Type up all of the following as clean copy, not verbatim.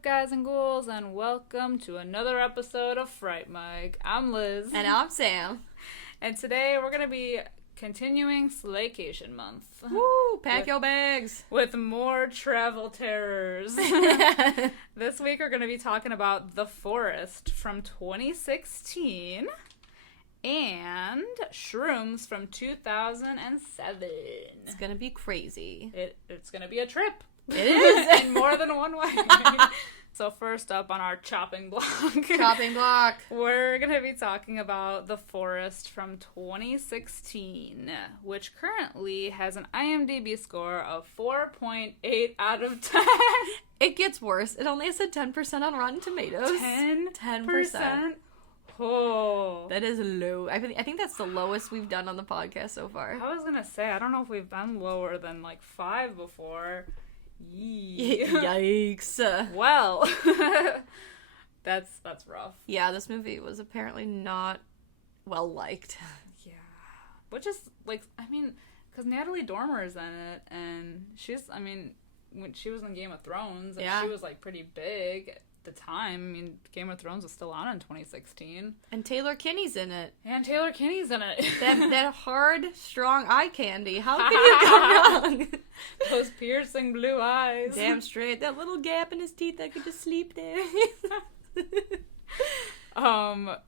up, guys and ghouls, and welcome to another episode of Fright Mic. I'm Liz. And I'm Sam. And today we're going to be continuing Slaycation Month. Woo! Pack your bags! With more travel terrors. This week we're going to be talking about The Forest from 2016 and Shrooms from 2007. It's going to be crazy. It's going to be a trip. It is! In more than one way. So first up on our chopping block. We're going to be talking about The Forest from 2016, which currently has an IMDb score of 4.8 out of 10. It gets worse. It only has a 10% on Rotten Tomatoes. 10%. Oh. That is low. I think that's the lowest we've done on the podcast so far. I was going to say, I don't know if we've been lower than like 5 before. Yikes. Well, that's rough. Yeah, this movie was apparently not well liked. Yeah. Which is, like, I mean, because Natalie Dormer is in it, and when she was in Game of Thrones, and she was, like, pretty big at the time. I mean, Game of Thrones was still on in 2016. And Taylor Kinney's in it. That hard, strong eye candy. How can you go wrong? Those piercing blue eyes. Damn straight. That little gap in his teeth, I could just sleep there.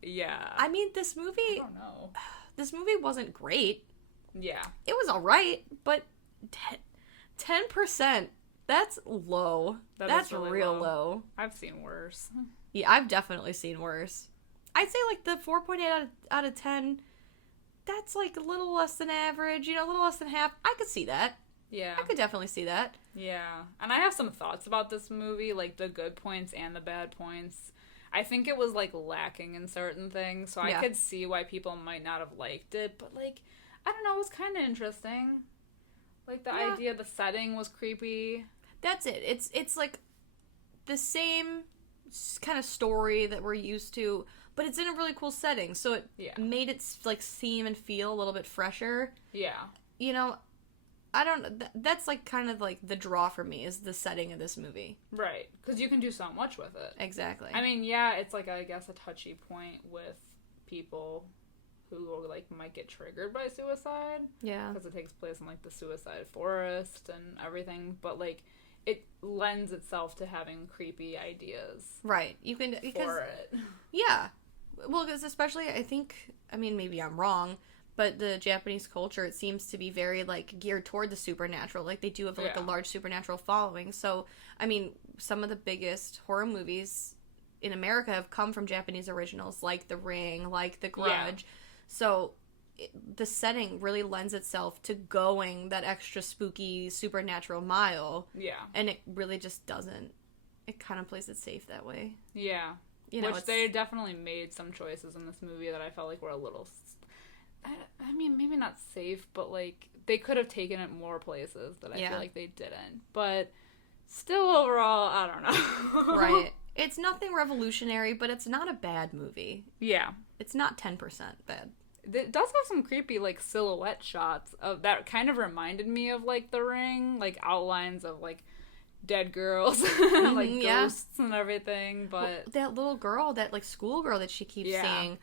Yeah. I mean, this movie... I don't know. This movie wasn't great. Yeah. It was alright, but 10%, that's low. That's really real low. I've seen worse. Yeah, I've definitely seen worse. I'd say, like, the 4.8 out of 10, that's, like, a little less than average, a little less than half. I could see that. Yeah. I could definitely see that. Yeah. And I have some thoughts about this movie, like, the good points and the bad points. I think it was, like, lacking in certain things, so I could see why people might not have liked it, but, like, I don't know, it was kind of interesting. Like, the idea, the setting was creepy. That's it. It's like, the same kind of story that we're used to, but it's in a really cool setting, so it made it, like, seem and feel a little bit fresher. Yeah. I don't, that's, like, kind of, like, the draw for me, is the setting of this movie. Right. Because you can do so much with it. Exactly. I mean, yeah, it's, like, I guess a touchy point with people who, like, might get triggered by suicide. Yeah. Because it takes place in, like, the suicide forest and everything, but, like, it lends itself to having creepy ideas. Right. You can... for it. Yeah. Well, because especially, I think, I mean, maybe I'm wrong, but the Japanese culture, it seems to be very, like, geared toward the supernatural. Like, they do have, like, a large supernatural following. So, I mean, some of the biggest horror movies in America have come from Japanese originals, like The Ring, like The Grudge. Yeah. So, the setting really lends itself to going that extra spooky, supernatural mile. Yeah. And it really just doesn't. It kind of plays it safe that way. Yeah. Which they definitely made some choices in this movie that I felt like were a little... I mean, maybe not safe, but, like, they could have taken it more places that I feel like they didn't. But still, overall, I don't know. Right. It's nothing revolutionary, but it's not a bad movie. Yeah. It's not 10% bad. It does have some creepy, like, silhouette shots of that kind of reminded me of, like, The Ring, like, outlines of, like, dead girls, like, ghosts and everything, but... Well, that little girl, that, like, schoolgirl that she keeps seeing,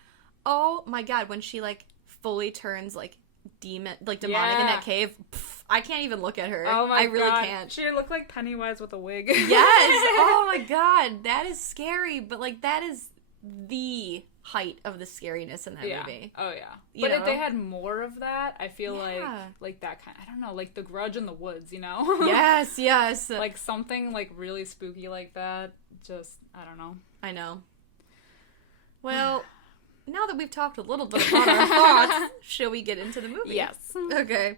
oh my god, when she, like, fully turns, like, demonic in that cave, I can't even look at her. Oh my god. I really can't. She looked like Pennywise with a wig. Yes! Oh my god, that is scary, but, like, that is the height of the scariness in that movie. Oh yeah. But if they had more of that, I feel like that kind, I don't know, like The Grudge in the Woods, Yes. Like something like really spooky like that. Just, I don't know. I know. Well, now that we've talked a little bit about our thoughts, shall we get into the movie? Yes. Okay.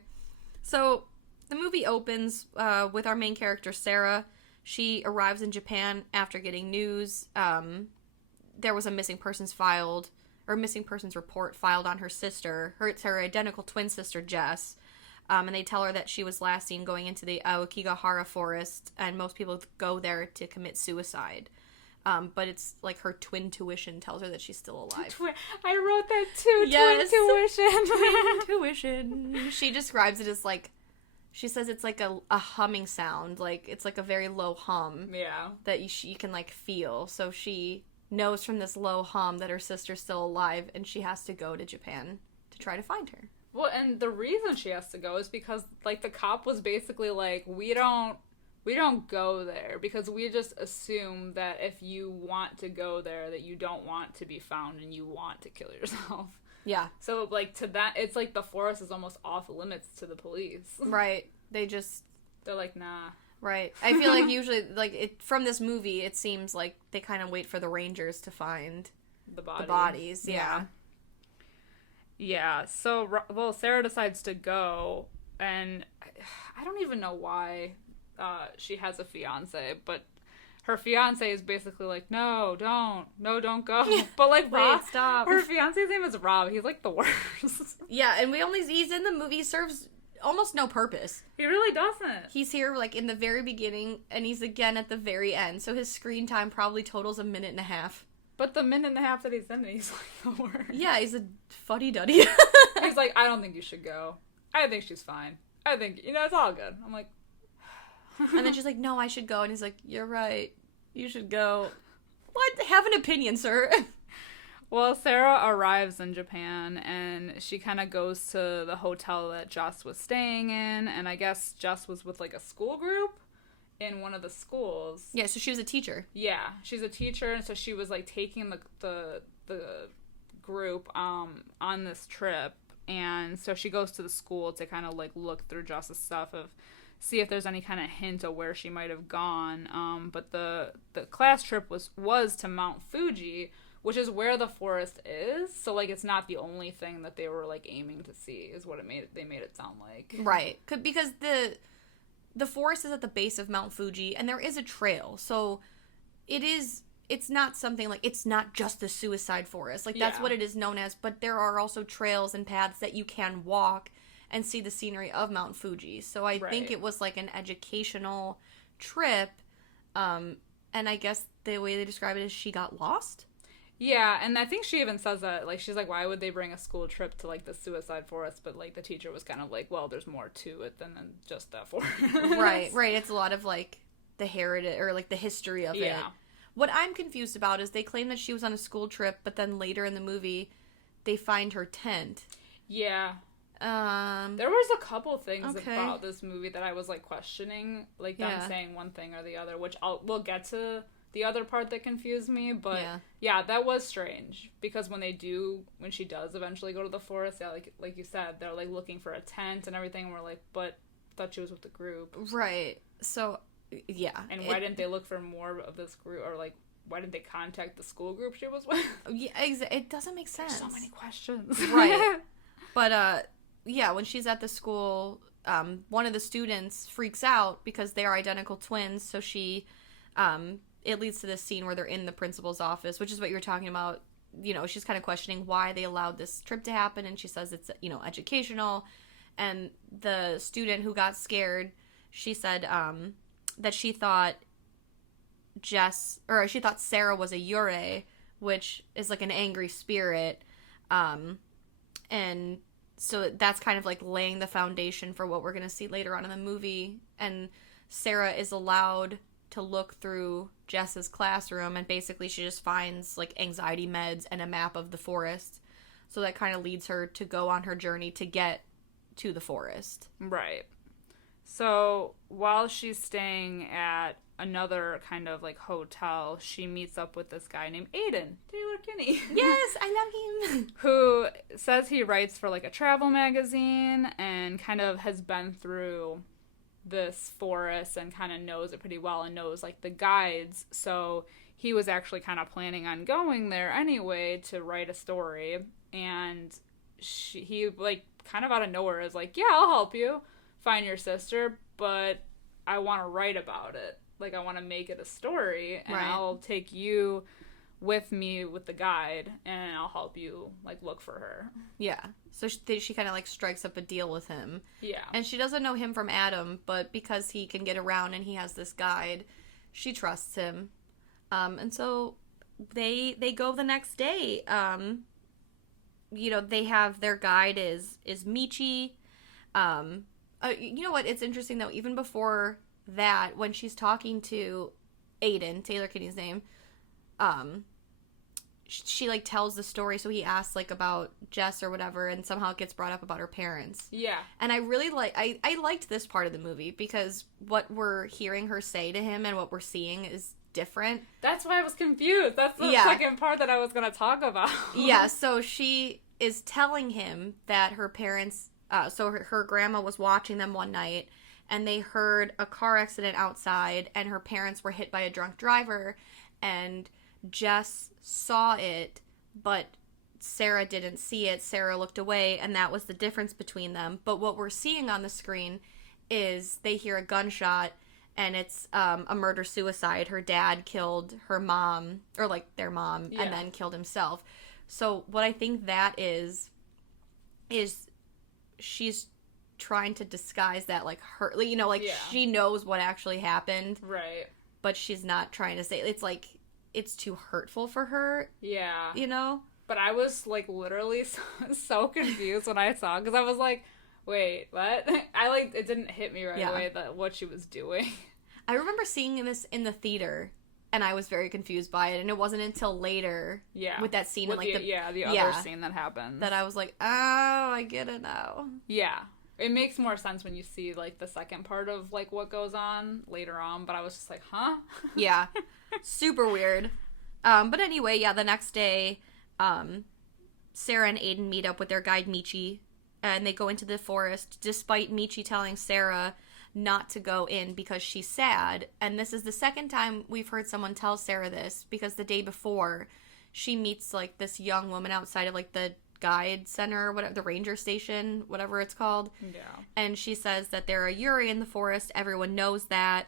So, the movie opens with our main character, Sarah. She arrives in Japan after getting news. There was a missing persons report filed on her sister. It's her identical twin sister, Jess. And they tell her that she was last seen going into the Aokigahara forest, and most people go there to commit suicide. But it's like her twin tuition tells her that she's still alive. I wrote that too. Yes. Twin tuition. Twin tuition. She describes it as like She says it's like a humming sound, like it's like a very low hum. Yeah. That you can like feel. So she knows from this low hum that her sister's still alive, and she has to go to Japan to try to find her. Well, and the reason she has to go is because, like, the cop was basically like, we don't go there because we just assume that if you want to go there that you don't want to be found and you want to kill yourself. Yeah. So, like, to that, it's like the forest is almost off limits to the police. Right. They're like, nah. Right. I feel like usually, like, from this movie, it seems like they kind of wait for the rangers to find the bodies. Yeah. Yeah. So, well, Sarah decides to go, and I don't even know why she has a fiance, but her fiance is basically like, no, don't go. But, like, Rob, stop. Her fiance's name is Rob. He's, like, the worst. Yeah, and he's in the movie, serves almost no purpose. He really doesn't. He's here, like, in the very beginning, and he's again at the very end, so his screen time probably totals a minute and a half. But the minute and a half that he's in it, he's, like, the worst. Yeah, he's a fuddy-duddy. He's like, I don't think you should go. I think she's fine. I think, it's all good. I'm like... And then she's like, no, I should go. And he's like, you're right. You should go. What? Have an opinion, sir. Well, Sarah arrives in Japan, and she kind of goes to the hotel that Jess was staying in, and I guess Jess was with, like, a school group in one of the schools. Yeah, so she was a teacher. Yeah, she's a teacher, and so she was, like, taking the group on this trip, and so she goes to the school to kind of, like, look through Jess's stuff see if there's any kind of hint of where she might have gone. But the class trip was to Mount Fuji, which is where the forest is. So, like, it's not the only thing that they were, like, aiming to see is what they made it sound like. Right. Because the forest is at the base of Mount Fuji, and there is a trail. So it's not something like, it's not just the suicide forest. Like, that's what it is known as. But there are also trails and paths that you can walk and see the scenery of Mount Fuji. So I think it was like an educational trip. And I guess the way they describe it is she got lost. Yeah, and I think she even says that, like, she's like, why would they bring a school trip to, like, the suicide forest? But, like, the teacher was kind of like, well, there's more to it than just that forest. Right. It's a lot of, like, the heritage, or, like, the history of it. What I'm confused about is they claim that she was on a school trip, but then later in the movie, they find her tent. Yeah. There was a couple things about this movie that I was, like, questioning, like, them saying one thing or the other, which we'll get to the other part that confused me, but yeah, that was strange, because when she does eventually go to the forest, like you said, they're, like, looking for a tent and everything, and we're like, but I thought she was with the group. Right. So, yeah. And why didn't they look for more of this group, or, like, why didn't they contact the school group she was with? Yeah, it doesn't make sense. There's so many questions. Right. But, yeah, when she's at the school, one of the students freaks out because they are identical twins, so she, it leads to this scene where they're in the principal's office, which is what you were talking about. She's kind of questioning why they allowed this trip to happen, and she says it's, educational, and the student who got scared, she said, that she thought Sarah was a yurei, which is, like, an angry spirit, and so that's kind of, like, laying the foundation for what we're going to see later on in the movie. And Sarah is allowed to look through Jess's classroom, and basically she just finds, like, anxiety meds and a map of the forest. So that kind of leads her to go on her journey to get to the forest. Right. So while she's staying at another kind of, like, hotel, she meets up with this guy named Aiden, Taylor Kinney. Yes, I love him. Who says he writes for, like, a travel magazine and kind of has been through this forest and kind of knows it pretty well and knows, like, the guides. So he was actually kind of planning on going there anyway to write a story. And he, like, kind of out of nowhere is like, yeah, I'll help you find your sister, but I want to write about it. Like, I want to make it a story, and I'll take you with me with the guide, and I'll help you, like, look for her. Yeah. So she kind of, like, strikes up a deal with him. Yeah. And she doesn't know him from Adam, but because he can get around and he has this guide, she trusts him. And so they go the next day. They have their guide is Michi. You know what? It's interesting, though. Even before that, when she's talking to Aiden, Taylor Kinney's name, she, like, tells the story. So he asks, like, about Jess or whatever, and somehow it gets brought up about her parents. Yeah. And I really I liked this part of the movie because what we're hearing her say to him and what we're seeing is different. That's why I was confused. That's the second part that I was going to talk about. Yeah, so she is telling him that her parents... so her grandma was watching them one night, and they heard a car accident outside, and her parents were hit by a drunk driver, and Jess saw it, but Sarah didn't see it. Sarah looked away, and that was the difference between them. But what we're seeing on the screen is they hear a gunshot, and it's a murder-suicide. Her dad killed her mom, or, like, their mom, and then killed himself. So what I think that is she's trying to disguise that, like, her, you know, like, she knows what actually happened. Right. But she's not trying to say, it's, like, it's too hurtful for her. Yeah. You know? But I was, like, literally so confused when I saw it, because I was like, wait, what? It didn't hit me right away that what she was doing. I remember seeing this in the theater, and I was very confused by it, and it wasn't until later, with that scene, with the other scene that happens, that I was like, oh, I get it now. Yeah. It makes more sense when you see, like, the second part of, like, what goes on later on, but I was just like, huh? Yeah. Super weird. But anyway, the next day, Sarah and Aiden meet up with their guide, Michi, and they go into the forest, despite Michi telling Sarah not to go in because she's sad. And this is the second time we've heard someone tell Sarah this, because the day before, she meets, like, this young woman outside of, like, the guide center, whatever, the ranger station, whatever it's called. Yeah. And she says that there are Yuri in the forest. Everyone knows that.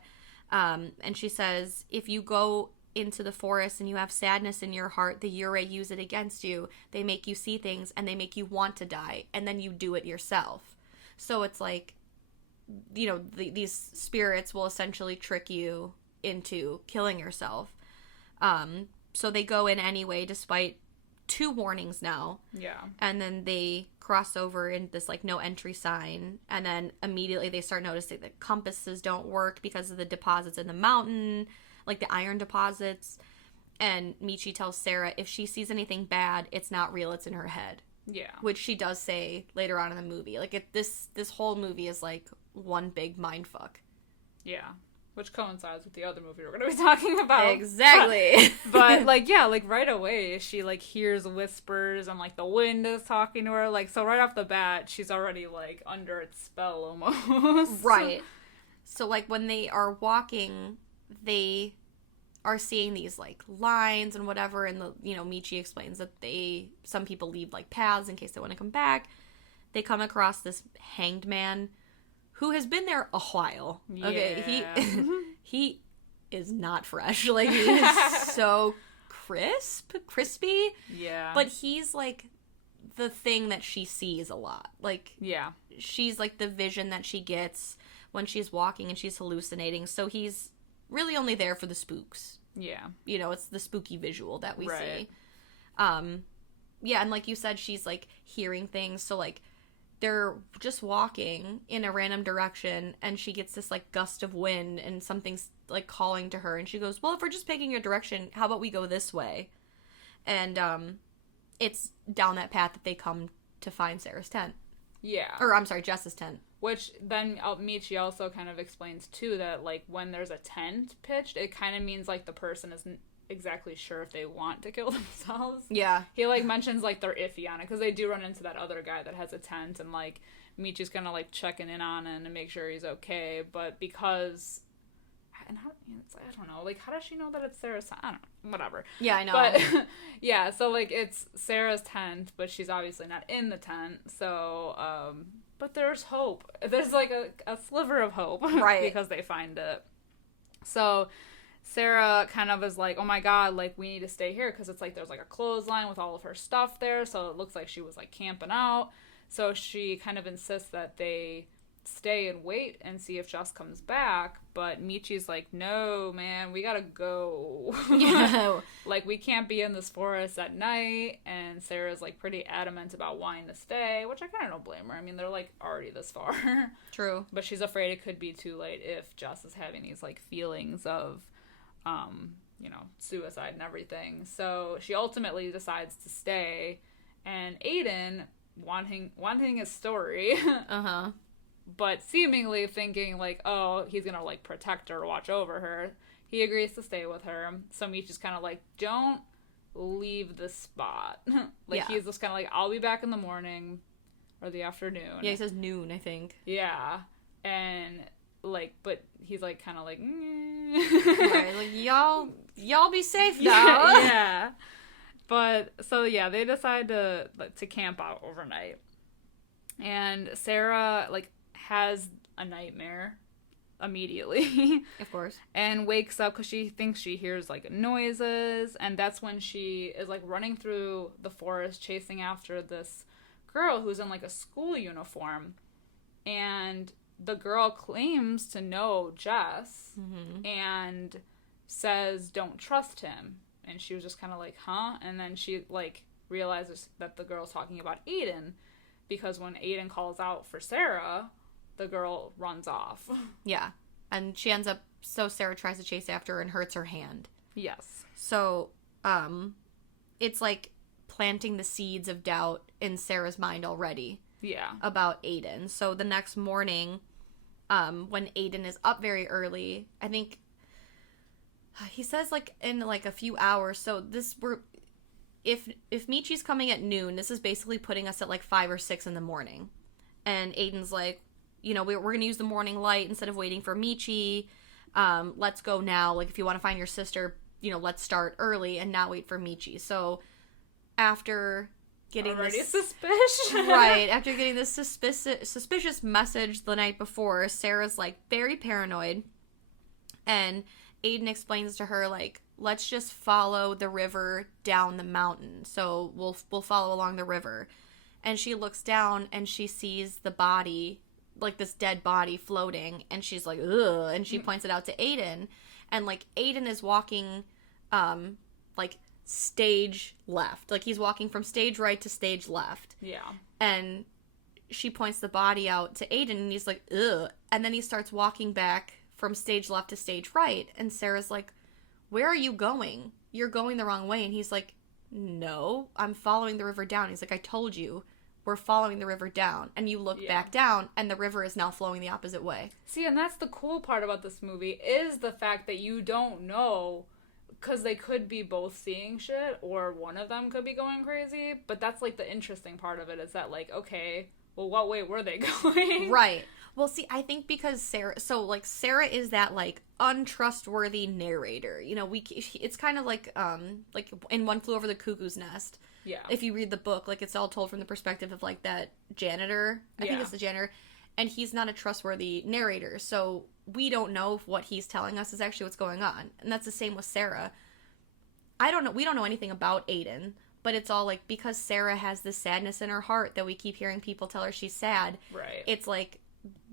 And she says, if you go into the forest and you have sadness in your heart, the Yuri use it against you. They make you see things and they make you want to die, and then you do it yourself. So it's like, you know, these spirits will essentially trick you into killing yourself. So they go in anyway, despite 2 warnings now. Yeah. And then they cross over in this, like, no entry sign. And then immediately they start noticing that compasses don't work because of the deposits in the mountain, like the iron deposits. And Michi tells Sarah if she sees anything bad, it's not real, it's in her head. Yeah. Which she does say later on in the movie. Like, this whole movie is, like, one big mindfuck. Yeah. Which coincides with the other movie we're going to be talking about. Exactly. But, like, yeah, like, right away, she, like, hears whispers and, like, the wind is talking to her. Like, so right off the bat, she's already, like, under its spell almost. Right. So, like, when they are walking, they are seeing these, like, lines and whatever. And, you know, Michi explains that some people leave, like, paths in case they want to come back. They come across this hanged man who has been there a while. Yeah. Okay, he is not fresh. Like, he is so crispy. Yeah. But he's, like, the thing that she sees a lot. Like, yeah. She's, like, the vision that she gets when she's walking and she's hallucinating. So he's really only there for the spooks. Yeah. You know, it's the spooky visual that we see. Yeah, and like you said, she's, like, hearing things. So, like, they're just walking in a random direction, and she gets this, like, gust of wind, and something's, like, calling to her, and she goes, well, if we're just picking a direction, how about we go this way? And, it's down that path that they come to find Sarah's tent. Yeah. Or, I'm sorry, Jess's tent. Which then Michi also kind of explains, too, that, like, when there's a tent pitched, it kind of means, like, the person isn't exactly sure if they want to kill themselves. Yeah. He, like, mentions, like, they're iffy on it, because they do run into that other guy that has a tent, and, like, Michi's kind of, like, checking in on him and make sure he's okay, but because... And how, I don't know, like, how does she know that it's Sarah's tent? I don't know, whatever. Yeah, I know. But, yeah, so, like, it's Sarah's tent, but she's obviously not in the tent, so, but there's hope. There's, like, a sliver of hope. Right. Because they find it. So... Sarah kind of is like, oh my god, like, we need to stay here, because it's like there's, like, a clothesline with all of her stuff there, so it looks like she was, like, camping out. So she kind of insists that they stay and wait and see if Jess comes back, but Michi's like, no, man, we gotta go. Yeah. Like, we can't be in this forest at night, and Sarah's, like, pretty adamant about wanting to stay, which I kind of don't blame her. I mean, they're, like, already this far. True. But she's afraid it could be too late if Jess is having these, like, feelings of, you know, suicide and everything. So she ultimately decides to stay, and Aiden, wanting his story, but seemingly thinking, like, oh, he's gonna, like, protect her, watch over her, he agrees to stay with her. So Michi's kind of like, don't leave the spot. Like, he's just kind of like, I'll be back in the morning or the afternoon. Yeah, he says noon, I think. Yeah. And, like, but he's, like, kind of like, right, like, y'all be safe now. Yeah. But, so, yeah, they decide to camp out overnight. And Sarah, like, has a nightmare immediately. Of course. And wakes up because she thinks she hears, like, noises. And that's when she is, like, running through the forest chasing after this girl who's in, like, a school uniform. And the girl claims to know Jess and says, don't trust him. And she was just kind of like, huh? And then she, like, realizes that the girl's talking about Aiden, because when Aiden calls out for Sarah, the girl runs off. Yeah. And she ends up, so Sarah tries to chase after her and hurts her hand. Yes. So, it's like planting the seeds of doubt in Sarah's mind already. Yeah. About Aiden. So the next morning, when Aiden is up very early, I think he says, like, in, like, a few hours. So if Michi's coming at noon, this is basically putting us at, like, 5 or 6 in the morning. And Aiden's like, you know, we're going to use the morning light instead of waiting for Michi. Let's go now. Like, if you want to find your sister, you know, let's start early and not wait for Michi. So after getting already suspicious. Right, after getting this suspicious message the night before, Sarah's, like, very paranoid. And Aiden explains to her, like, let's just follow the river down the mountain. So we'll follow along the river. And she looks down and she sees the body, like, this dead body floating. And she's like, ugh. And she points it out to Aiden. And, like, Aiden is walking, like, stage left. Like, he's walking from stage right to stage left. Yeah. And she points the body out to Aiden and he's like, ugh. And then he starts walking back from stage left to stage right. And Sarah's like, where are you going? You're going the wrong way. And he's like, no, I'm following the river down. He's like, I told you, we're following the river down. And you look back down and the river is now flowing the opposite way. See, and that's the cool part about this movie, is the fact that you don't know, because they could be both seeing shit or one of them could be going crazy. But that's, like, the interesting part of it, is that, like, okay, well, what way were they going? Right. Well, see, I think because Sarah Sarah is that, like, untrustworthy narrator. You know, it's kind of like in One Flew Over the Cuckoo's Nest. Yeah. If you read the book, like, it's all told from the perspective of, like, that janitor. I think it's the janitor. And he's not a trustworthy narrator. So we don't know if what he's telling us is actually what's going on. And that's the same with Sarah. I don't know. We don't know anything about Aiden. But it's all, like, because Sarah has this sadness in her heart that we keep hearing people tell her she's sad. Right. It's like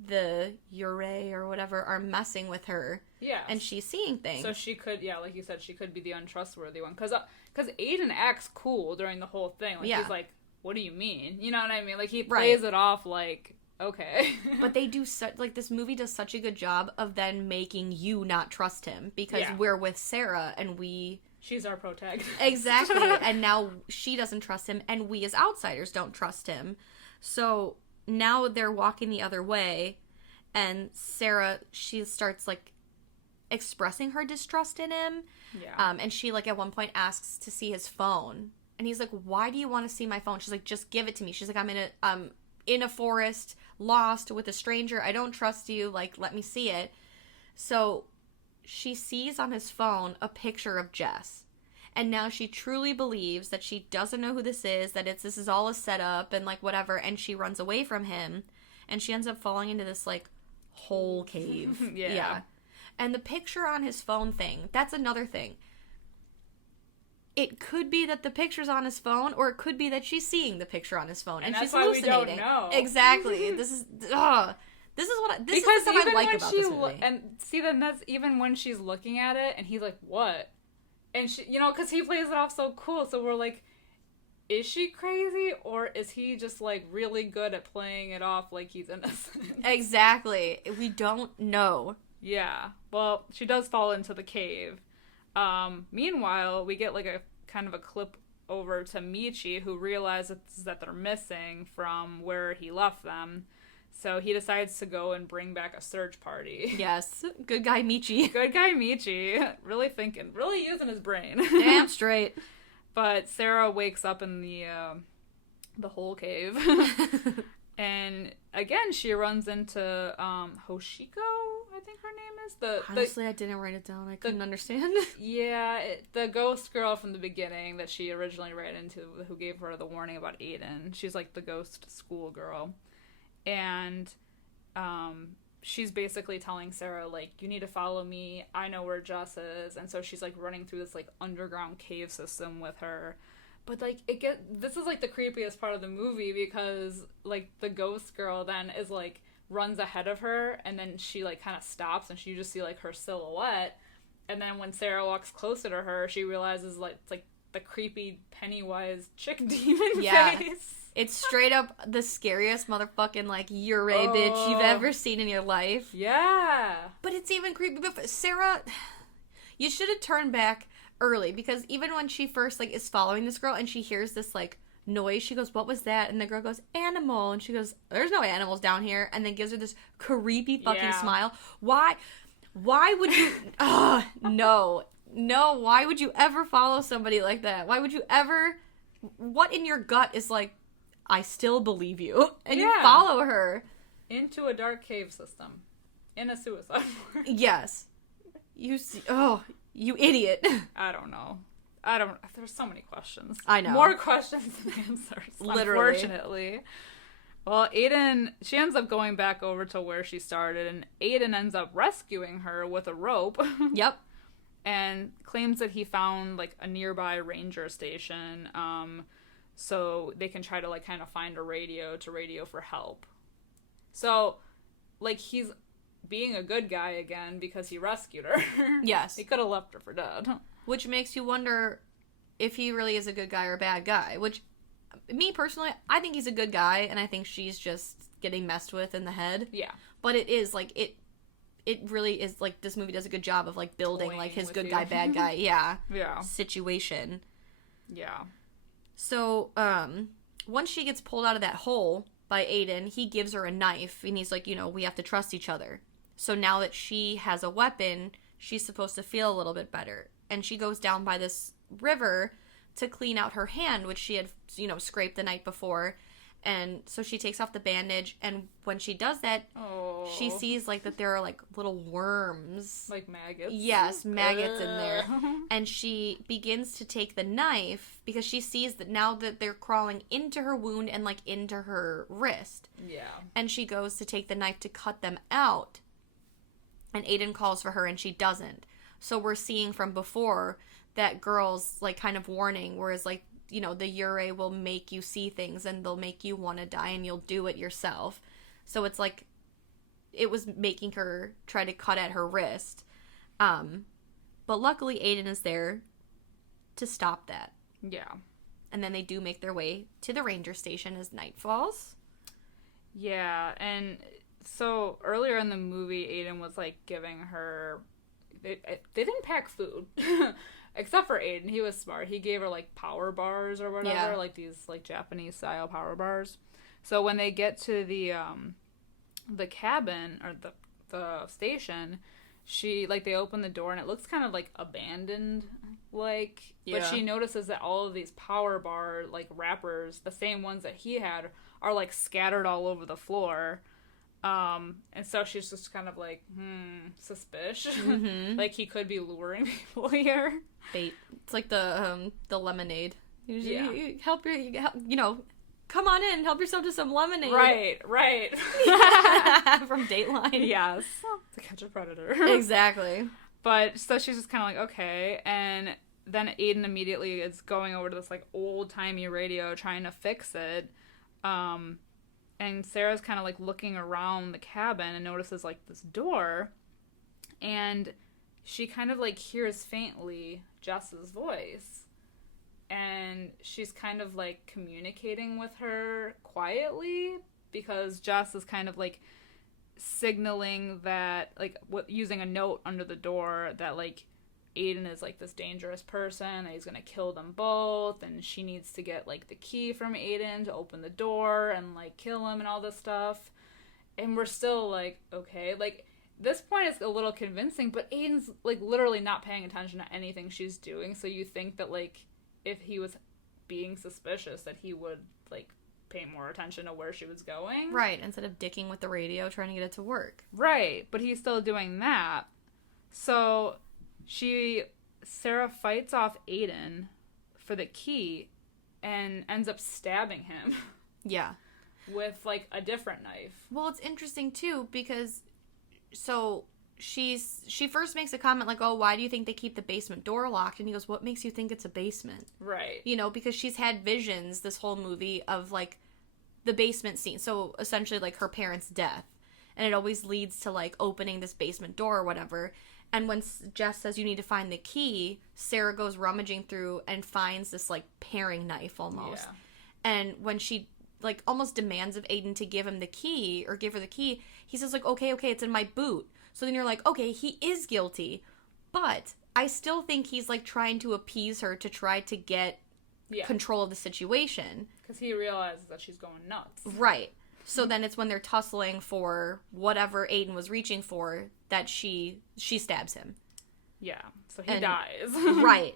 the Ure or whatever are messing with her. Yeah. And she's seeing things. So she could, like you said, she could be the untrustworthy one. Because Aiden acts cool during the whole thing. Like, he's like, what do you mean? You know what I mean? Like, he plays it off like, okay. But they do this movie does such a good job of then making you not trust him. Because we're with Sarah and she's our protagonist. Exactly. And now she doesn't trust him, and we as outsiders don't trust him. So now they're walking the other way, and Sarah, she starts, like, expressing her distrust in him. Yeah. And she, like, at one point asks to see his phone. And he's like, why do you want to see my phone? She's like, just give it to me. She's like, I'm in a forest, lost, with a stranger. I don't trust you. Like, let me see it. So she sees on his phone a picture of Jess. And now she truly believes that she doesn't know who this is, that this is all a setup and, like, whatever, and she runs away from him. And she ends up falling into this, like, hole cave. Yeah. And the picture on his phone thing, that's another thing. It could be that the picture's on his phone, or it could be that she's seeing the picture on his phone. And that's she's why hallucinating. we don't know. Exactly. This is... This is the stuff I like about this movie. And see, then that's even when she's looking at it, and he's like, what? And she, because he plays it off so cool, so we're like, is she crazy, or is he just, like, really good at playing it off like he's innocent? Exactly. We don't know. Yeah. Well, she does fall into the cave. Meanwhile, we get, like, a kind of a clip over to Michi, who realizes that they're missing from where he left them. So he decides to go and bring back a search party. Yes. Good guy Michi. Good guy Michi. Really thinking. Really using his brain. Damn straight. But Sarah wakes up in the whole cave. And again, she runs into Hoshiko, I think her name is. Honestly, I didn't write it down. I couldn't understand. Yeah, the ghost girl from the beginning that she originally ran into, who gave her the warning about Aiden. She's like the ghost schoolgirl. And she's basically telling Sarah, like, you need to follow me. I know where Jess is. And so she's, like, running through this, like, underground cave system with her. But, like, this is, like, the creepiest part of the movie because, like, the ghost girl then is, like, runs ahead of her, and then she, like, kind of stops, and you just see, like, her silhouette. And then when Sarah walks closer to her, she realizes, like, it's, like, the creepy Pennywise chick demon face. It's straight up the scariest motherfucking, like, Yurei bitch you've ever seen in your life. Yeah. But it's even creepy. But Sarah, you should have turned back early, because even when she first, like, is following this girl and she hears this, like, noise, she goes, what was that? And the girl goes, animal. And she goes, there's no animals down here. And then gives her this creepy fucking smile. Why would you... No. Why would you ever follow somebody like that? Why would you ever... What in your gut is like, I still believe you, and you follow her into a dark cave system in a suicide forest. Yes, you idiot. I don't know. There's so many questions. I know, more questions than answers. Literally. Unfortunately. Well, Aiden, she ends up going back over to where she started, and Aiden ends up rescuing her with a rope. Yep. And claims that he found, like, a nearby ranger station, so they can try to, like, kind of find a radio for help. So, like, he's being a good guy again because he rescued her. Yes. He could have left her for dead. Which makes you wonder if he really is a good guy or a bad guy. Which, me personally, I think he's a good guy, and I think she's just getting messed with in the head. Yeah. But it is, like, it really is, like, this movie does a good job of, like, building, toying like, his good guy, bad guy, situation. Yeah. So, once she gets pulled out of that hole by Aiden, he gives her a knife, and he's like, we have to trust each other. So now that she has a weapon, she's supposed to feel a little bit better. And she goes down by this river to clean out her hand, which she had, scraped the night before. And so she takes off the bandage, and when she does that, she sees, like, that there are, like, little worms. Like maggots? Yes, maggots in there. And she begins to take the knife, because she sees that now that they're crawling into her wound and, like, into her wrist. Yeah. And she goes to take the knife to cut them out. And Aiden calls for her, and she doesn't. So we're seeing from before that girl's, like, kind of warning, whereas, like, the Yurei will make you see things and they'll make you want to die and you'll do it yourself. So it's like, it was making her try to cut at her wrist. But luckily Aiden is there to stop that. Yeah. And then they do make their way to the ranger station as night falls. Yeah, and so earlier in the movie, Aiden was, like, giving her... They didn't pack food. Except for Aiden, he was smart. He gave her, like, power bars or whatever, like these, like, Japanese-style power bars. So when they get to the cabin, or the station, they open the door, and it looks kind of, like, abandoned, like, but she notices that all of these power bar, like, wrappers, the same ones that he had, are, like, scattered all over the floor. And so she's just kind of like, suspicious. Mm-hmm. Like, he could be luring people here. Bait. It's like the lemonade. You help come on in, help yourself to some lemonade. Right. From Dateline. Yes. To catch a predator. Exactly. But, so she's just kind of like, okay, and then Aiden immediately is going over to this, like, old-timey radio, trying to fix it, and Sarah's kind of, like, looking around the cabin and notices, like, this door, and she kind of, like, hears faintly Jess's voice, and she's kind of, like, communicating with her quietly, because Jess is kind of, like, signaling that, like, using a note under the door that, like, Aiden is, like, this dangerous person, that he's gonna kill them both, and she needs to get, like, the key from Aiden to open the door and, like, kill him and all this stuff. And we're still, like, okay. Like, this point is a little convincing, but Aiden's, like, literally not paying attention to anything she's doing, so you think that, like, if he was being suspicious, that he would, like, pay more attention to where she was going. Right, instead of dicking with the radio trying to get it to work. Right, but he's still doing that. So Sarah fights off Aiden for the key and ends up stabbing him. Yeah. With, like, a different knife. Well, it's interesting, too, because, so, she first makes a comment, like, oh, why do you think they keep the basement door locked? And he goes, what makes you think it's a basement? Right. You know, because she's had visions this whole movie of, like, the basement scene. So, essentially, like, her parents' death. And it always leads to, like, opening this basement door or whatever. And when Jess says you need to find the key, Sarah goes rummaging through and finds this, like, paring knife almost. Yeah. And when she, like, almost demands of Aiden to give him the key, or give her the key, he says, like, okay, it's in my boot. So then you're like, okay, he is guilty. But I still think he's, like, trying to appease her to try to get control of the situation. Because he realizes that she's going nuts. Right. So then it's when they're tussling for whatever Aiden was reaching for that she stabs him. Yeah. So he dies. Right.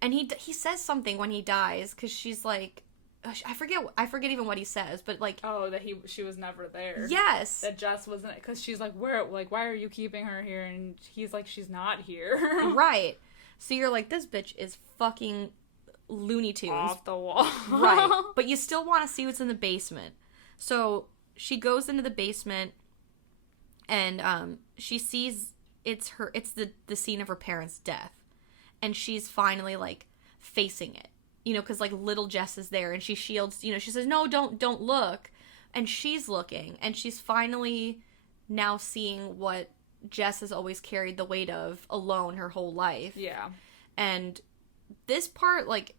And he says something when he dies, because she's like, I forget even what he says, but, like, oh, that she was never there. Yes. That Jess wasn't, because she's like, why are you keeping her here? And he's like, she's not here. Right. So you're like, this bitch is fucking Looney Tunes. Off the wall. Right. But you still want to see what's in the basement. So she goes into the basement, and she sees it's the scene of her parents' death, and she's finally, like, facing it, you know, because, like, little Jess is there, and she shields, you know, she says, no, don't look, and she's looking, and she's finally now seeing what Jess has always carried the weight of alone her whole life. Yeah. And this part, like,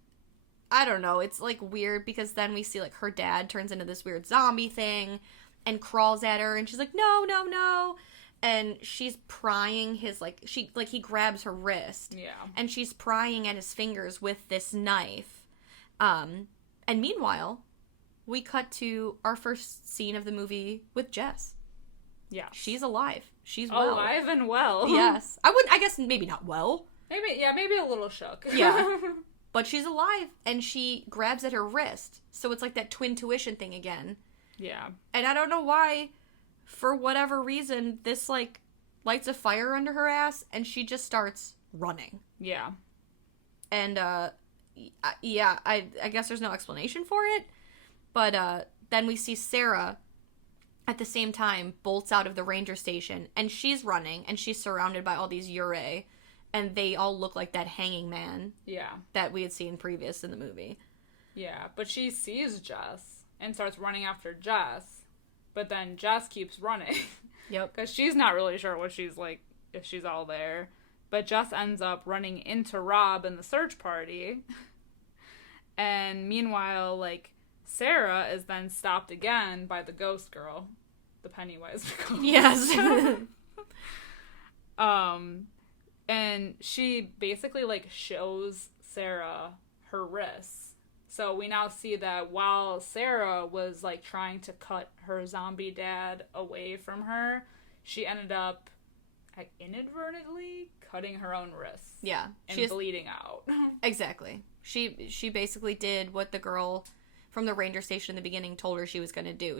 I don't know, it's, like, weird, because then we see, like, her dad turns into this weird zombie thing and crawls at her, and she's like, no, and she's prying his, like, he grabs her wrist. Yeah. And she's prying at his fingers with this knife. And meanwhile, we cut to our first scene of the movie with Jess. Yeah. She's alive. She's well. Alive and well. Yes. I guess maybe not well. Maybe a little shook. Yeah. But she's alive, and she grabs at her wrist. So it's like that twin tuition thing again. Yeah. And I don't know why, for whatever reason, this, like, lights a fire under her ass, and she just starts running. Yeah. And, yeah, I guess there's no explanation for it. But, then we see Sarah, at the same time, bolts out of the ranger station, and she's running, and she's surrounded by all these Yurei. And they all look like that hanging man. Yeah. That we had seen previous in the movie. Yeah, but she sees Jess and starts running after Jess. But then Jess keeps running. Yep. Because she's not really sure what she's like, if she's all there. But Jess ends up running into Rob and the search party. And meanwhile, like, Sarah is then stopped again by the ghost girl. The Pennywise ghost. Yes. And she basically, like, shows Sarah her wrists. So we now see that while Sarah was, like, trying to cut her zombie dad away from her, she ended up, like, inadvertently cutting her own wrists. Yeah. And bleeding out. Exactly. She basically did what the girl from the ranger station in the beginning told her she was going to do.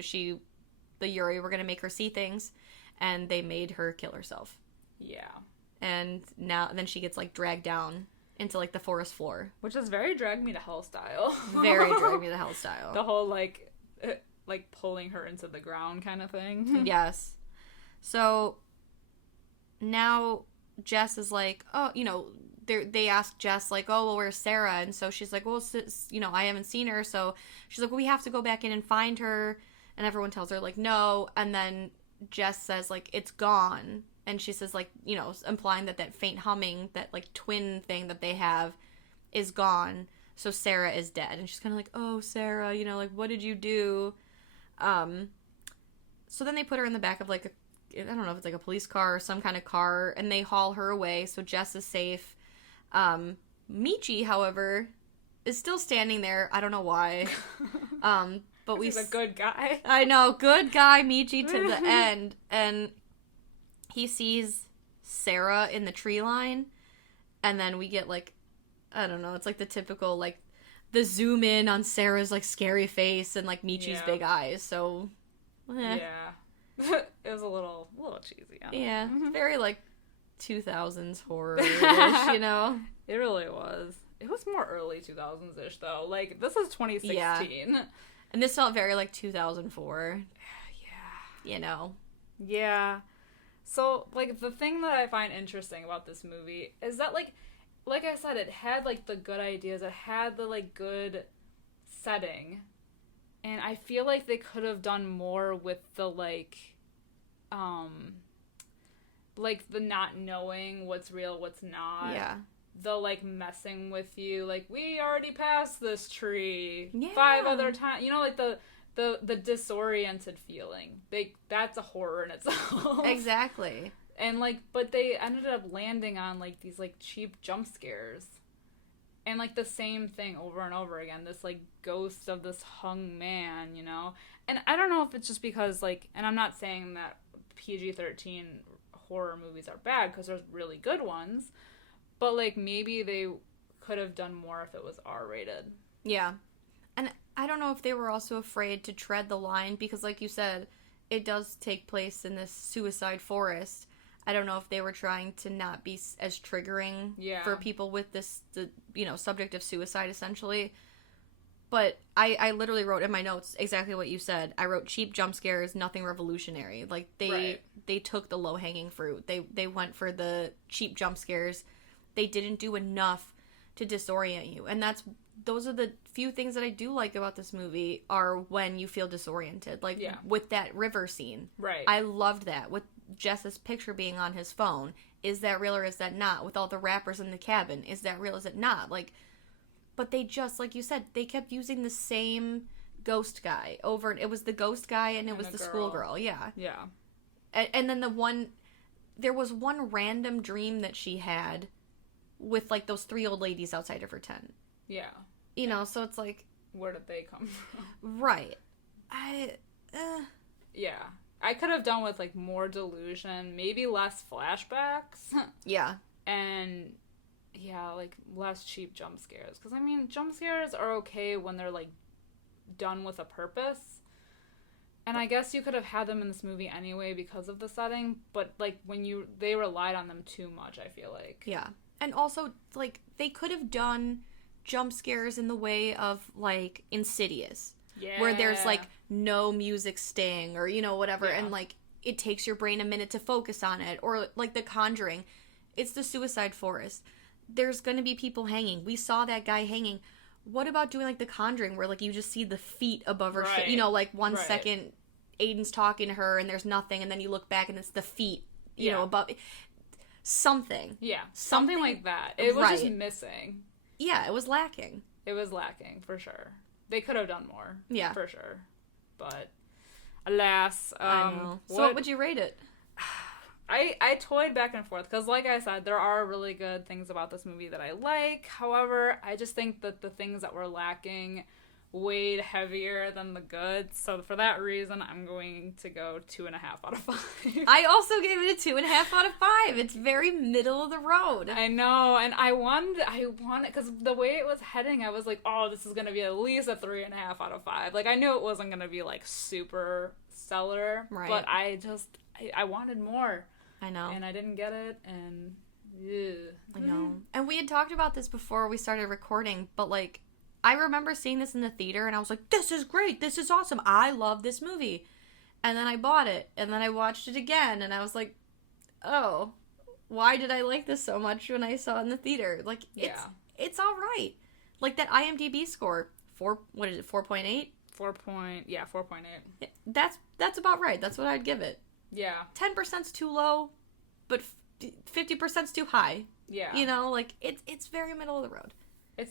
The Yurei were going to make her see things, and they made her kill herself. Yeah. And then she gets, like, dragged down into, like, the forest floor. Which is very Drag Me to Hell style. Very Drag Me to Hell style. The whole, like pulling her into the ground kind of thing. Yes. So, now Jess is like, oh, you know, they ask Jess, like, oh, well, where's Sarah? And so she's like, well, you know, I haven't seen her. So she's like, well, we have to go back in and find her. And everyone tells her, like, no. And then Jess says, like, it's gone. And she says, like, you know, implying that faint humming, that, like, twin thing that they have is gone. So Sarah is dead. And she's kind of like, oh, Sarah, you know, like, what did you do? So then they put her in the back of, like, I don't know if it's, like, a police car or some kind of car. And they haul her away. So Jess is safe. Michi, however, is still standing there. I don't know why. But he's a good guy. I know, good guy Michi to the end. And he sees Sarah in the tree line. And then we get, like, I don't know, it's like the typical, like, the zoom in on Sarah's, like, scary face and, like, Michi's big eyes. So, yeah. It was a little cheesy. Yeah, very, like, 2000s horror-ish, you know? It really was. It was more early 2000s-ish, though. Like, this is 2016. Yeah. And this felt very, like, 2004. Yeah. You know? Yeah. So, like, the thing that I find interesting about this movie is that, like I said, it had, like, the good ideas. It had the, like, good setting. And I feel like they could have done more with the, like, the not knowing what's real, what's not. Yeah. The, like, messing with you. Like, we already passed this tree 5 other times. You know, like, the disoriented feeling. That's a horror in itself. Exactly. And, like, but they ended up landing on, like, these, like, cheap jump scares. And, like, the same thing over and over again. This, like, ghost of this hung man, you know? And I don't know if it's just because, like, and I'm not saying that PG-13 horror movies are bad, because there's really good ones. But, like, maybe they could have done more if it was R-rated. Yeah. And I don't know if they were also afraid to tread the line, because, like you said, it does take place in this suicide forest. I don't know if they were trying to not be as triggering for people with the subject of suicide, essentially. But I literally wrote in my notes exactly what you said. I wrote cheap jump scares, nothing revolutionary. Like, they took the low-hanging fruit. They went for the cheap jump scares. They didn't do enough to disorient you. And those are the few things that I do like about this movie, are when you feel disoriented. Like, with that river scene. Right. I loved that. With Jess's picture being on his phone. Is that real or is that not? With all the rappers in the cabin. Is that real? Is it not? Like, but they just, like you said, they kept using the same ghost guy over. It was the ghost guy and it was the schoolgirl. Yeah. Yeah. And then there was one random dream that she had with, like, those 3 old ladies outside of her tent. Yeah. You know, so it's like, where did they come from? Right. Yeah. I could have done with, like, more delusion, maybe less flashbacks. Yeah. And, yeah, like, less cheap jump scares. Because, I mean, jump scares are okay when they're, like, done with a purpose. And I guess you could have had them in this movie anyway because of the setting. But, like, they relied on them too much, I feel like. Yeah. And also, like, they could have done jump scares in the way of, like, Insidious. Yeah. Where there's, like, no music sting or, you know, whatever. Yeah. And, like, it takes your brain a minute to focus on it. Or, like, The Conjuring. It's the suicide forest. There's going to be people hanging. We saw that guy hanging. What about doing, like, The Conjuring where, like, you just see the feet above her you know, like, 1 second Aiden's talking to her and there's nothing. And then you look back and it's the feet, you know, above. Something. Yeah. Something like that. It was just missing. Yeah, it was lacking. It was lacking, for sure. They could have done more. Yeah. For sure. But, alas. I know. So what would you rate it? I toyed back and forth, because like I said, there are really good things about this movie that I like. However, I just think that the things that were lacking weighed heavier than the good. So for that reason, I'm going to go 2.5 out of 5. I also gave it a 2.5 out of 5. It's very middle of the road. I know, and I wanted, because the way it was heading, I was like, oh, this is going to be at least a 3.5 out of 5. Like, I knew it wasn't going to be, like, super stellar, but I wanted more. I know. And I didn't get it, and I know. And we had talked about this before we started recording, but, like, I remember seeing this in the theater, and I was like, this is great, this is awesome, I love this movie. And then I bought it, and then I watched it again, and I was like, oh, why did I like this so much when I saw it in the theater? Like, it's alright. Like, that IMDb score, 4.8? 4.8. That's about right. That's what I'd give it. Yeah. 10%'s too low, but 50%'s too high. Yeah. You know, like, it's very middle of the road. I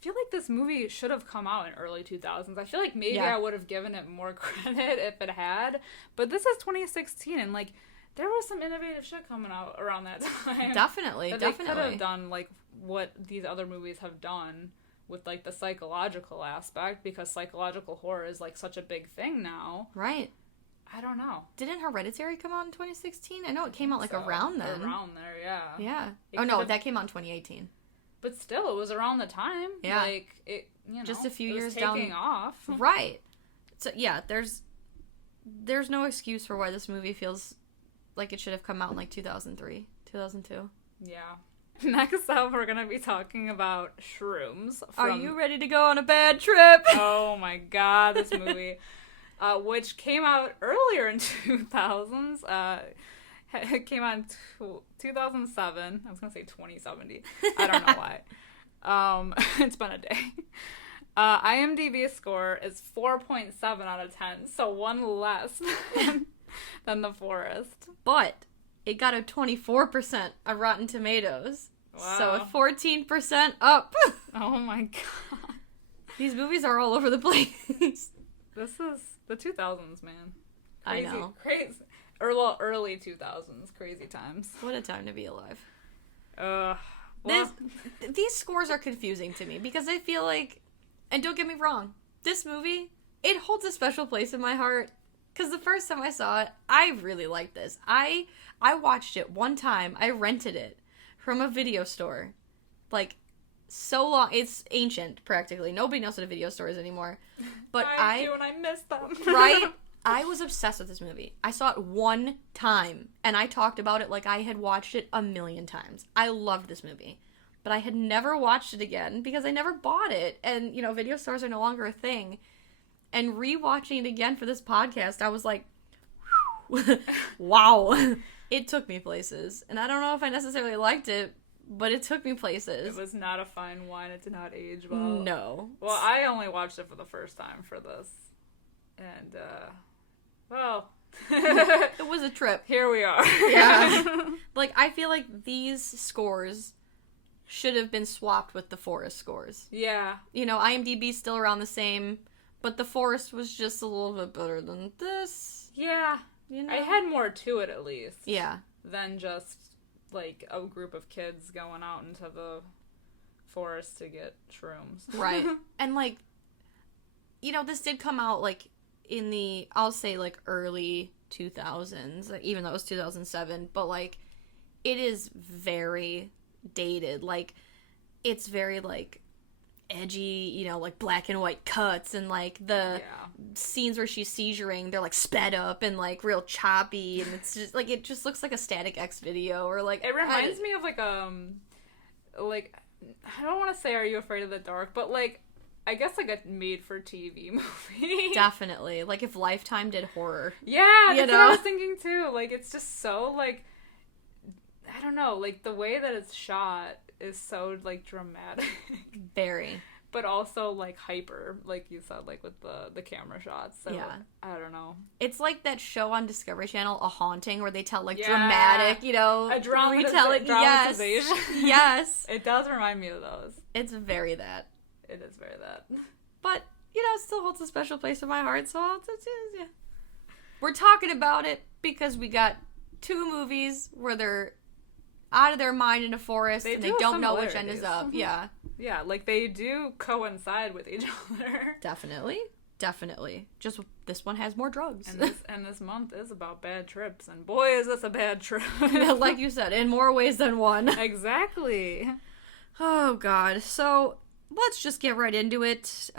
feel like this movie should have come out in early 2000s. I feel like maybe I would have given it more credit if it had. But this is 2016, and, like, there was some innovative shit coming out around that time. Definitely. They could have done, like, what these other movies have done with, like, the psychological aspect, because psychological horror is, like, such a big thing now. Right. I don't know. Didn't Hereditary come out in 2016? I know it came out, like, around then. Around there, yeah. Yeah. Oh, no, that came out in 2018. But still, it was around the time. Yeah. Like, it, you know, just a few years taking off. Right. So, yeah, there's no excuse for why this movie feels like it should have come out in, like, 2003, 2002. Yeah. Next up, we're going to be talking about Shrooms. Are you ready to go on a bad trip? Oh, my God, this movie. Which came out earlier in 2000s. It came out in 2007. I was going to say 2070. I don't know why. It's been a day. IMDb score is 4.7 out of 10, so one less than The Forest. But it got a 24% of Rotten Tomatoes. Wow. So a 14% up. Oh my god. These movies are all over the place. This is the 2000s, man. Crazy, I know. Crazy. Early 2000s. Crazy times. What a time to be alive. Well, these scores are confusing to me because I feel like, and don't get me wrong, this movie, it holds a special place in my heart. Because the first time I saw it, I really liked this. I watched it one time. I rented it from a video store. Like, so long. It's ancient, practically. Nobody knows what a video store is anymore. But I do, and I miss them. Right? I was obsessed with this movie. I saw it one time, and I talked about it like I had watched it a million times. I loved this movie. But I had never watched it again because I never bought it. And, you know, video stores are no longer a thing. And rewatching it again for this podcast, I was like, wow. It took me places. And I don't know if I necessarily liked it, but it took me places. It was not a fine wine. It did not age well. No. Well, I only watched it for the first time for this. And, well. It was a trip. Here we are. Yeah. Like, I feel like these scores should have been swapped with the Forest scores. Yeah. You know, IMDb's still around the same, but the Forest was just a little bit better than this. Yeah. You know? I had more to it, at least. Yeah. Than just, like, a group of kids going out into the forest to get shrooms. Right. And, like, you know, this did come out, like, in the, I'll say, like, early 2000s, even though it was 2007, but, like, it is very dated. Like, it's very, like, edgy, you know, like, black and white cuts, and, like, the scenes where she's seizuring, they're, like, sped up and, like, real choppy, and it's just, like, it just looks like a Static X video, or, like... It reminds me of, like, I don't want to say Are You Afraid of the Dark, but, like, I guess, like, a made-for-TV movie. Definitely. Like, if Lifetime did horror. Yeah, that's what I was thinking, too. Like, it's just so, like, I don't know, like, the way that it's shot is so, like, dramatic. Very. But also, like, hyper, like you said, like, with the camera shots. So, yeah. I don't know. It's like that show on Discovery Channel, A Haunting, where they tell, like, dramatic, you know, retelling. Dramatization. Yes. It does remind me of those. It's very that. It is very that. But, you know, it still holds a special place in my heart, so yeah. We're talking about it because we got two movies where they're out of their mind in a forest and they don't know which end is up. Yeah. Yeah, like they do coincide with each other. Definitely. Just this one has more drugs. And this month is about bad trips, and boy is this a bad trip. Like you said, in more ways than one. Exactly. Oh god. So let's just get right into it.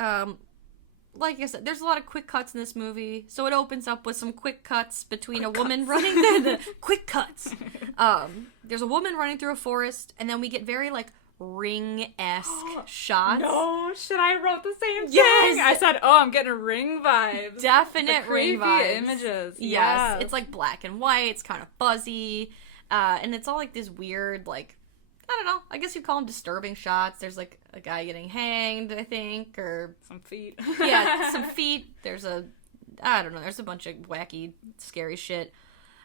Like I said, there's a lot of quick cuts in this movie, so it opens up with some quick cuts between woman running the quick cuts. There's a woman running through a forest, and then we get very, like, Ring-esque shots. No, shit, I wrote the same thing. Yes! I said, I'm getting Ring vibes. Definite Ring vibes. Images. Yes. It's, like, black and white, it's kind of fuzzy, and it's all, like, this weird, like, I don't know. I guess you'd call them disturbing shots. There's, like, a guy getting hanged, I think, or... Some feet. Yeah, some feet. There's I don't know. There's a bunch of wacky, scary shit.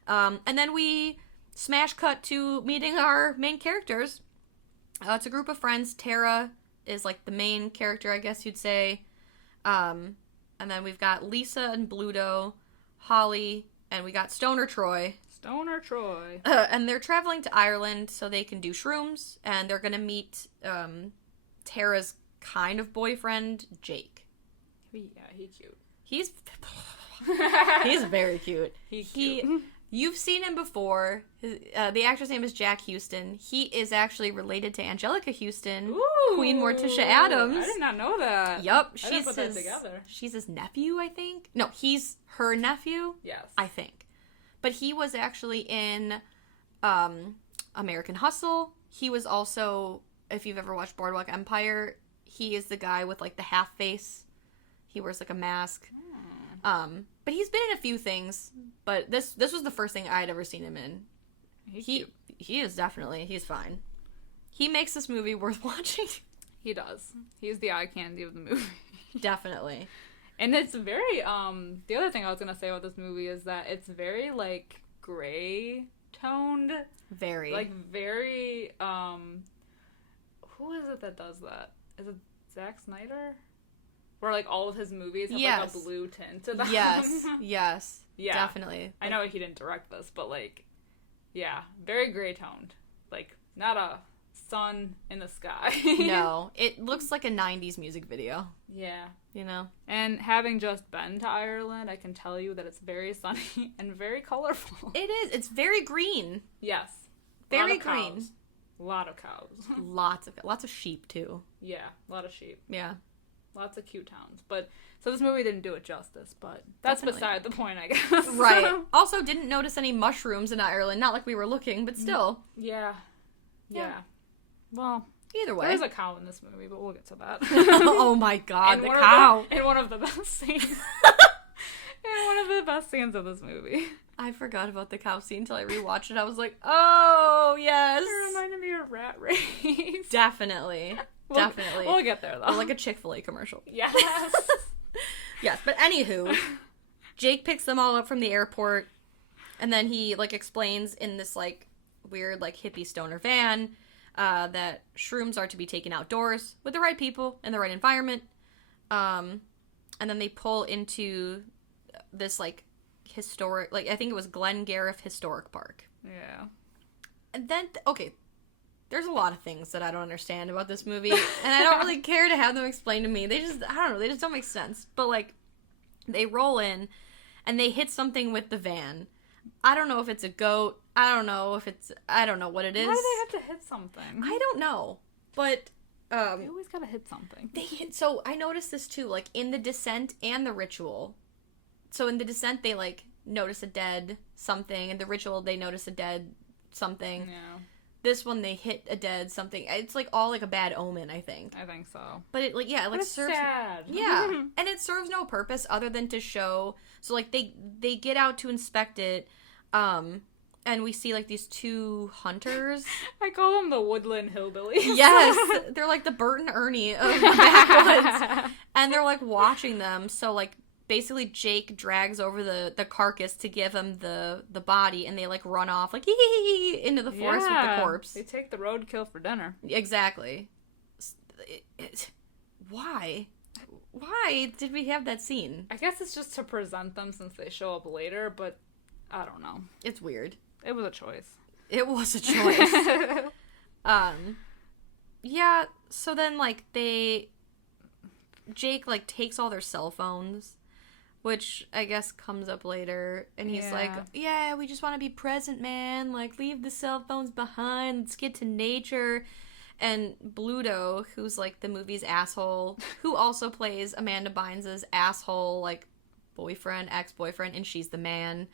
And then we smash cut to meeting our main characters. It's a group of friends. Tara is, like, the main character, I guess you'd say. And then we've got Lisa and Bluto, Holly, and we got Stoner Troy. Stoner Troy. And they're traveling to Ireland so they can do shrooms, and they're gonna meet Tara's kind of boyfriend, Jake. Yeah, he's cute. He's very cute. He's cute. You've seen him before. The actor's name is Jack Houston. He is actually related to Angelica Houston, Ooh, Queen Morticia Addams. I did not know that. Yup, I didn't put that together. She's his nephew, I think. No, he's her nephew. Yes, I think. But he was actually in American Hustle. He was also, if you've ever watched Boardwalk Empire, he is the guy with, like, the half face. He wears, like, a mask. But he's been in a few things. But this was the first thing I had ever seen him in. He is definitely, he's fine. He makes this movie worth watching. He does. He's the eye candy of the movie. Definitely. And it's very, the other thing I was going to say about this movie is that it's very, like, gray-toned. Very. Like, very, who is it that does that? Is it Zack Snyder? Where, like, all of his movies have, like, a blue tint to them. Yes, yeah. Definitely. I know he didn't direct this, but, like, yeah, very gray-toned. Like, not a sun in the sky. No, it looks like a 90s music video. Yeah. You know? And having just been to Ireland, I can tell you that it's very sunny and very colorful. It is. It's very green. Yes. Very green. A lot of cows. Lots of sheep, too. Yeah, a lot of sheep. Yeah. Lots of cute towns. But, so this movie didn't do it justice, but that's beside the point, I guess. Right. Also, didn't notice any mushrooms in Ireland. Not like we were looking, but still. Yeah. Well, either way. There's a cow in this movie, but we'll get to that. Oh my god, the cow. In one of the best scenes. In one of the best scenes of this movie. I forgot about the cow scene until I rewatched it. I was like, oh, yes. It reminded me of Rat Race. Definitely. Definitely. We'll get there, though. Or like a Chick-fil-A commercial. Yes. Yes, but anywho, Jake picks them all up from the airport, and then he, like, explains in this, like, weird, like, hippie stoner van that shrooms are to be taken outdoors with the right people in the right environment. And then they pull into this, like, historic, like, I think it was Glengarriff Historic Park. Yeah. And then, okay, there's a lot of things that I don't understand about this movie, and I don't really care to have them explained to me. They just, I don't know, they just don't make sense. But, like, they roll in, and they hit something with the van. I don't know if it's a goat. I don't know what it is. Why do they have to hit something? I don't know. But, they always gotta hit something. So, I noticed this, too, like, in the Descent and the Ritual. So, in the Descent, they, like, notice a dead something. In the Ritual, they notice a dead something. Yeah. This one, they hit a dead something. It's, like, all, like, a bad omen, I think. I think so. But it, like, yeah, it, like, serves... sad. Yeah. And it serves no purpose other than to show... So, like, they get out to inspect it, and we see, like, these two hunters. I call them the Woodland Hillbillies. Yes! They're, like, the Bert and Ernie of the backwoods. And they're, like, watching them. So, like, basically Jake drags over the carcass to give him the body, and they, like, run off, like, into the forest with the corpse. They take the roadkill for dinner. Exactly. Why? Why did we have that scene? I guess it's just to present them since they show up later, but I don't know. It's weird. It was a choice. It was a choice. Yeah, so then, like, Jake, like, takes all their cell phones, which I guess comes up later, and he's like, yeah, we just want to be present, man, like, leave the cell phones behind, let's get to nature. And Bluto, who's, like, the movie's asshole, who also plays Amanda Bynes' asshole, like, boyfriend, ex-boyfriend, and she's the man,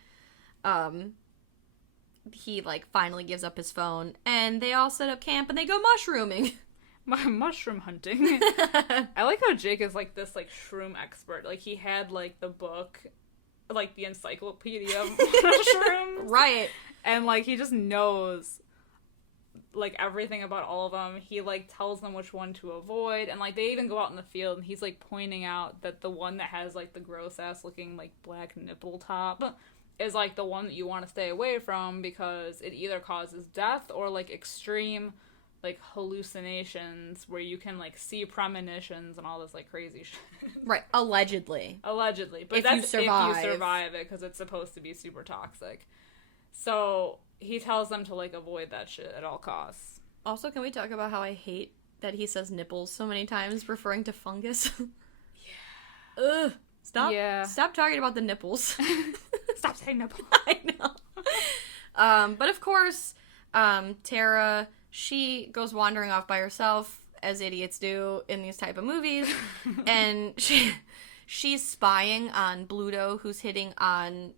he, like, finally gives up his phone, and they all set up camp, and they go mushrooming. Mushroom hunting. I like how Jake is, like, this, like, shroom expert. Like, he had, like, the book, like, the encyclopedia of mushrooms. Right. And, like, he just knows like, everything about all of them. He, like, tells them which one to avoid, and, like, they even go out in the field, and he's, like, pointing out that the one that has, like, the gross-ass-looking, like, black nipple top is, like, the one that you want to stay away from, because it either causes death or, like, extreme, like, hallucinations where you can, like, see premonitions and all this, like, crazy shit. Right, allegedly. Allegedly. But if that's you survive. if you survive it, because it's supposed to be super toxic. So, he tells them to, like, avoid that shit at all costs. Also, can we talk about how I hate that he says nipples so many times, referring to fungus? Yeah. Ugh. Stop talking about the nipples. Stop saying nipples. I know. But of course, Tara, she goes wandering off by herself, as idiots do in these type of movies, and she's spying on Bluto, who's hitting on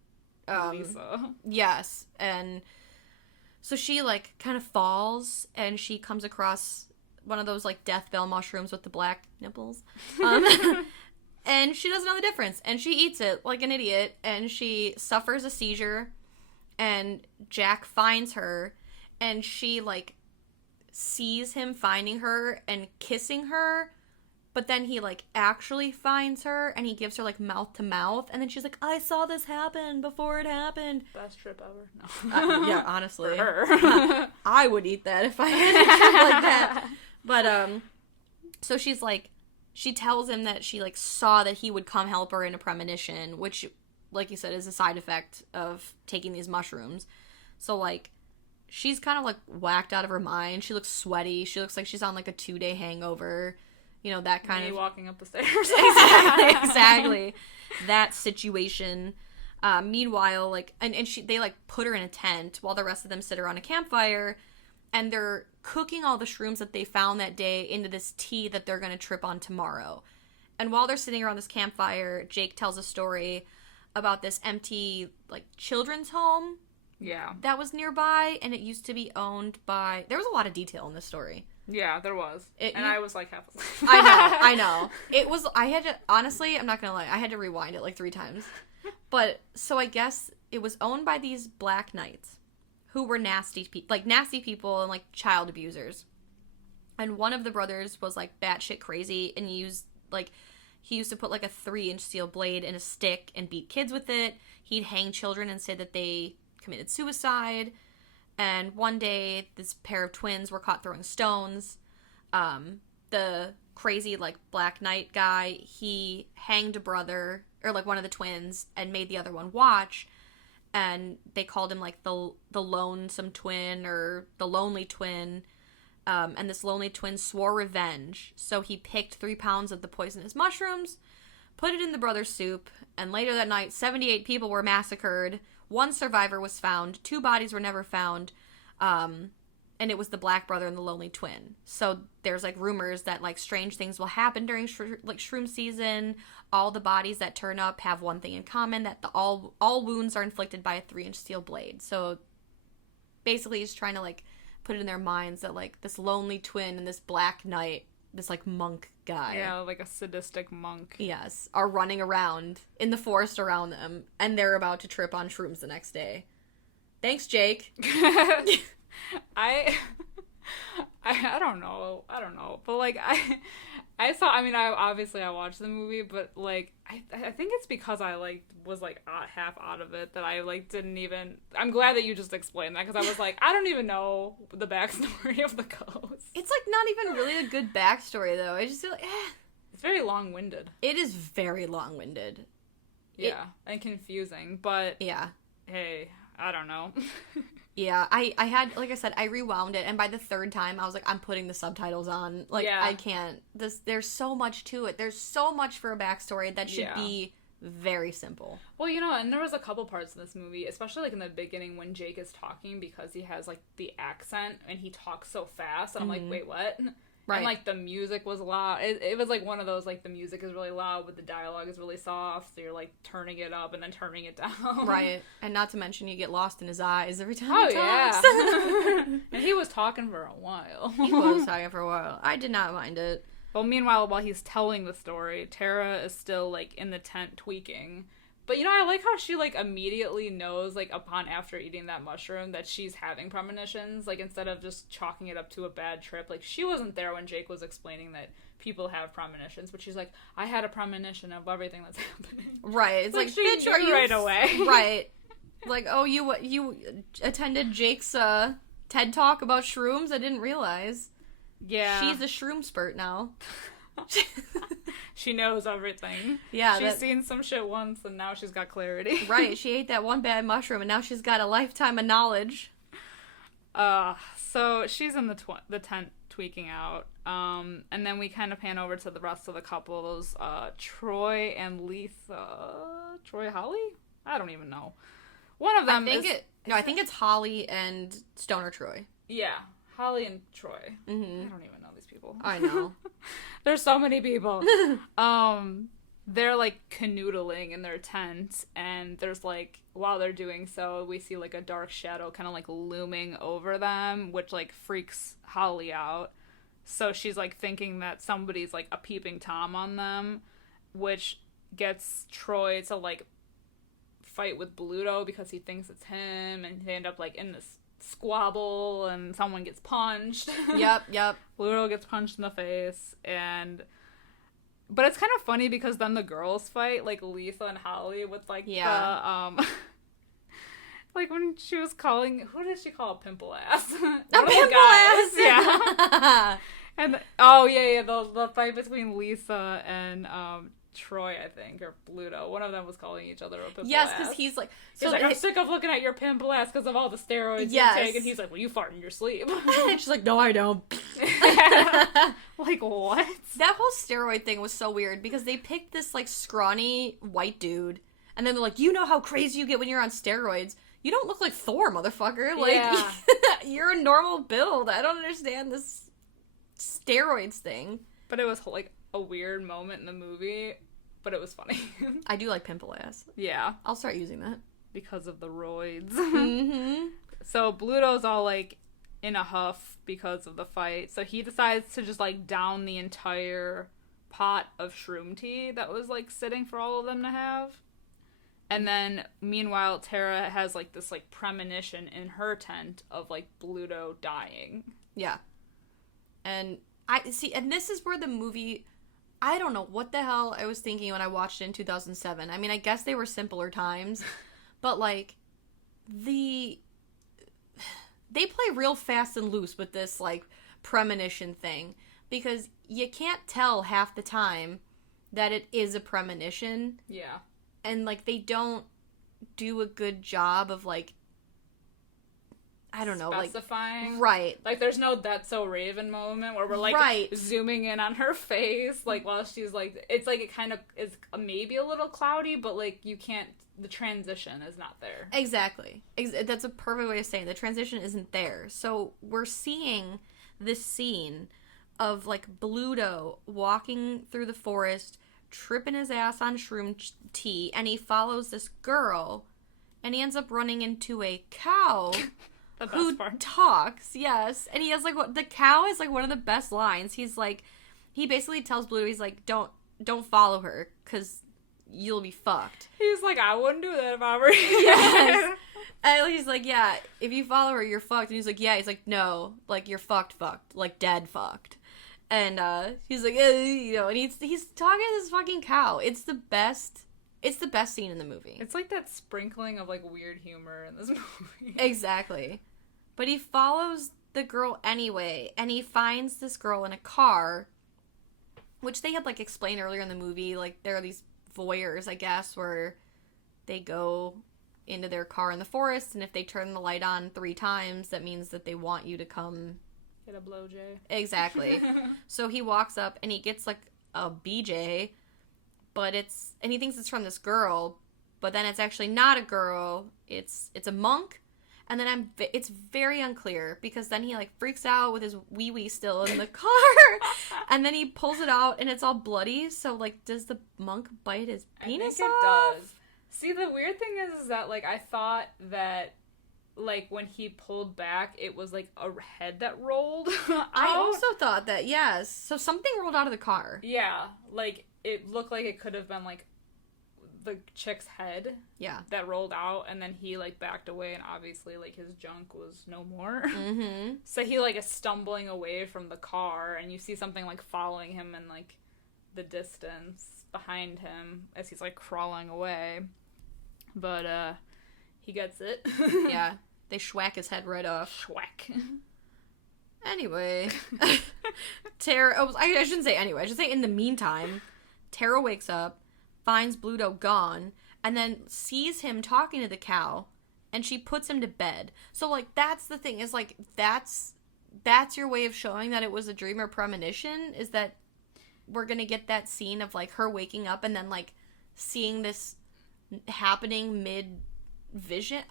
Lisa. Yes, and so she, like, kind of falls, and she comes across one of those, like, death bell mushrooms with the black nipples, and she doesn't know the difference, and she eats it like an idiot, and she suffers a seizure, and Jack finds her, and she, like, sees him finding her and kissing her, but then he, like, actually finds her, and he gives her, like, mouth to mouth, and then she's like, I saw this happen before it happened. Best trip ever. No. Yeah, honestly. For her. I would eat that if I had a trip like that. But, so she's, like, she tells him that she, like, saw that he would come help her in a premonition, which, like you said, is a side effect of taking these mushrooms. So, like, she's kind of, like, whacked out of her mind. She looks sweaty. She looks like she's on, like, a 2-day hangover. You know, that kind of... walking up the stairs. Exactly. That situation. Meanwhile, like... And they, like, put her in a tent while the rest of them sit around a campfire. And they're cooking all the shrooms that they found that day into this tea that they're going to trip on tomorrow. And while they're sitting around this campfire, Jake tells a story about this empty, like, children's home. Yeah. That was nearby, and it used to be owned by... There was a lot of detail in this story. Yeah, there was. I was, like, half asleep. I know. It was... I had to... Honestly, I'm not gonna lie. I had to rewind it, like, 3 times. But, so I guess it was owned by these Black Knights, who were nasty people and, like, child abusers. And one of the brothers was, like, batshit crazy, and he used to put, like, a 3-inch steel blade in a stick and beat kids with it. He'd hang children and say that they committed suicide. And one day, this pair of twins were caught throwing stones. The crazy, like, Black Knight guy, he hanged a brother, or, like, one of the twins, and made the other one watch. And they called him, like, the lonesome twin, or the lonely twin. And this lonely twin swore revenge. So he picked 3 pounds of the poisonous mushrooms, put it in the brother's soup, and later that night, 78 people were massacred. 1 survivor was found. 2 bodies were never found. And it was the black brother and the lonely twin. So there's, like, rumors that, like, strange things will happen during shroom season. All the bodies that turn up have one thing in common, that all wounds are inflicted by a 3-inch steel blade. So basically he's trying to, like, put it in their minds that, like, this lonely twin and this Black Knight, this, like, monk guy. Yeah, like a sadistic monk. Yes, are running around in the forest around them, and they're about to trip on shrooms the next day. Thanks, Jake. I don't know, but, like, I watched the movie, but, like, I think it's because I, like, was, like, half out of it that I, like, didn't even... I'm glad that you just explained that, because I was like, I don't even know the backstory of the ghost. It's, like, not even really a good backstory, though. I just feel like, It's very long-winded. It is very long-winded. Yeah, and confusing, but... Yeah. Hey, I don't know. Yeah, I had, like I said, I rewound it, and by the 3rd time, I was like, I'm putting the subtitles on. Like, yeah. I can't. There's so much to it. There's so much for a backstory that should be very simple. Well, you know, and there was a couple parts in this movie, especially, like, in the beginning when Jake is talking, because he has, like, the accent, and he talks so fast, and I'm like, wait, what? Right. And, like, the music was loud. It was, like, one of those, like, the music is really loud, but the dialogue is really soft, so you're, like, turning it up and then turning it down. Right. And not to mention, you get lost in his eyes every time he talks. Yeah. And he was talking for a while. He was talking for a while. I did not mind it. Well, meanwhile, while he's telling the story, Tara is still, like, in the tent tweaking, But, I like how she, like, immediately knows, like, after eating that mushroom that she's having premonitions. Like, instead of just chalking it up to a bad trip. Like, she wasn't there when Jake was explaining that people have premonitions. But she's like, I had a premonition of everything that's happening. Right. It's like she bitch, are you... right away. Right. Like, oh, you attended Jake's, TED Talk about shrooms? I didn't realize. Yeah. She's a shroom spurt now. She knows everything. Yeah. She's seen some shit once, and now she's got clarity. Right. She ate that one bad mushroom, and now she's got a lifetime of knowledge. So she's in the tent tweaking out. And then we kind of pan over to the rest of the couples. Troy and Letha. Troy Holly? I don't even know. One of them I think it's Holly and Stoner Troy. Yeah. Holly and Troy. Mm-hmm. I don't even know these people. I know. There's so many people. They're, like, canoodling in their tent, and there's, like, while they're doing so, we see, like, a dark shadow kind of, like, looming over them, which, like, freaks Holly out. So she's, like, thinking that somebody's, like, a peeping Tom on them, which gets Troy to, like, fight with Bluto because he thinks it's him, and they end up, like, in this squabble, and someone gets punched. Yep. Bluto gets punched in the face, but it's kind of funny because then the girls fight, like, Letha and Holly with, like, the, like, when she was calling, who did she call a pimple ass? A pimple ass! Yeah. And, the fight between Letha and, Troy, I think, or Bluto. One of them was calling each other a pimple ass. Yes, because he's like... I'm sick of looking at your pimple ass because of all the steroids you take. And he's like, well, you fart in your sleep. And she's like, no, I don't. Like, what? That whole steroid thing was so weird because they picked this, like, scrawny white dude. And then they're like, you know how crazy you get when you're on steroids. You don't look like Thor, motherfucker. Like, you're a normal build. I don't understand this steroids thing. But it was, like, a weird moment in the movie. But it was funny. I do like pimple ass. Yeah. I'll start using that. Because of the roids. Mm-hmm. So Bluto's all, like, in a huff because of the fight. So he decides to just, like, down the entire pot of shroom tea that was, like, sitting for all of them to have. And then, meanwhile, Tara has, like, this, like, premonition in her tent of, like, Bluto dying. Yeah. And this is where the movie... I don't know what the hell I was thinking when I watched it in 2007. I mean, I guess they were simpler times, but, like, they play real fast and loose with this, like, premonition thing, because you can't tell half the time that it is a premonition. Yeah. And, like, they don't do a good job of, like, I don't know, specifying. Like, right. Like, there's no That's So Raven moment where we're, like, zooming in on her face, like, while she's, like, it's, like, it kind of is maybe a little cloudy, but, like, you can't, the transition is not there. Exactly. That's a perfect way of saying it. The transition isn't there. So, we're seeing this scene of, like, Bluto walking through the forest, tripping his ass on shroom tea, and he follows this girl, and he ends up running into a cow... The best who part. Talks, yes. And he has, like, the cow is, like, one of the best lines. He's, like, he basically tells Bluto, he's, like, don't follow her, because you'll be fucked. He's like, I wouldn't do that if I were you. Yes. And he's like, yeah, if you follow her, you're fucked. And he's like, yeah. He's like, no, like, you're fucked, like, dead fucked. And, he's like, and he's talking to this fucking cow. It's the best scene in the movie. It's like that sprinkling of, like, weird humor in this movie. Exactly. But he follows the girl anyway, and he finds this girl in a car, which they had, like, explained earlier in the movie. Like, there are these voyeurs, I guess, where they go into their car in the forest, and if they turn the light on 3 times, that means that they want you to come... Get a blowjay. Exactly. So he walks up, and he gets, like, a BJ... and he thinks it's from this girl, but then it's actually not a girl, it's a monk, and then it's very unclear, because then he, like, freaks out with his wee-wee still in the car, and then he pulls it out, and it's all bloody, so, like, does the monk bite his penis off? I think it does. See, the weird thing is that, like, I thought that, like, when he pulled back, it was, like, a head that rolled out. I also thought that, yes. So something rolled out of the car. Yeah, like... It looked like it could have been, like, the chick's head. Yeah. That rolled out, and then he, like, backed away, and obviously, like, his junk was no more. Mm-hmm. So he, like, is stumbling away from the car, and you see something, like, following him in, like, the distance behind him as he's, like, crawling away. But, he gets it. Yeah. They schwack his head right off. Schwack. Anyway. Tara... Oh, I shouldn't say anyway. I should say in the meantime, Tara wakes up, finds Bluto gone, and then sees him talking to the cow, and she puts him to bed. So, like, that's the thing, is, like, that's your way of showing that it was a dream or premonition, is that we're gonna get that scene of, like, her waking up and then, like, seeing this happening mid-vision.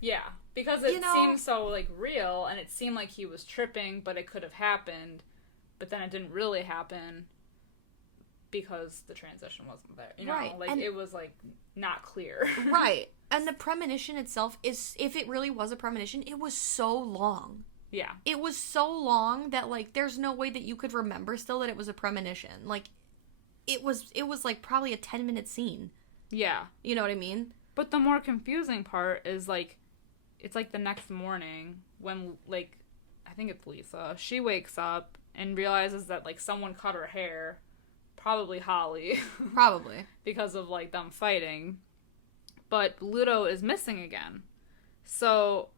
Yeah, because it seemed so, like, real, and it seemed like he was tripping, but it could have happened, but then it didn't really happen because the transition wasn't there. You know, right. Like, and it was, like, not clear. Right. And the premonition itself is, if it really was a premonition, it was so long. Yeah. It was so long that, like, there's no way that you could remember still that it was a premonition. Like, it was like, probably a 10-minute scene. Yeah. You know what I mean? But the more confusing part is, like, it's, like, the next morning when, like, I think it's Lisa. She wakes up and realizes that, like, someone cut her hair. Probably Holly. Probably. Because of, like, them fighting. But Bluto is missing again. So,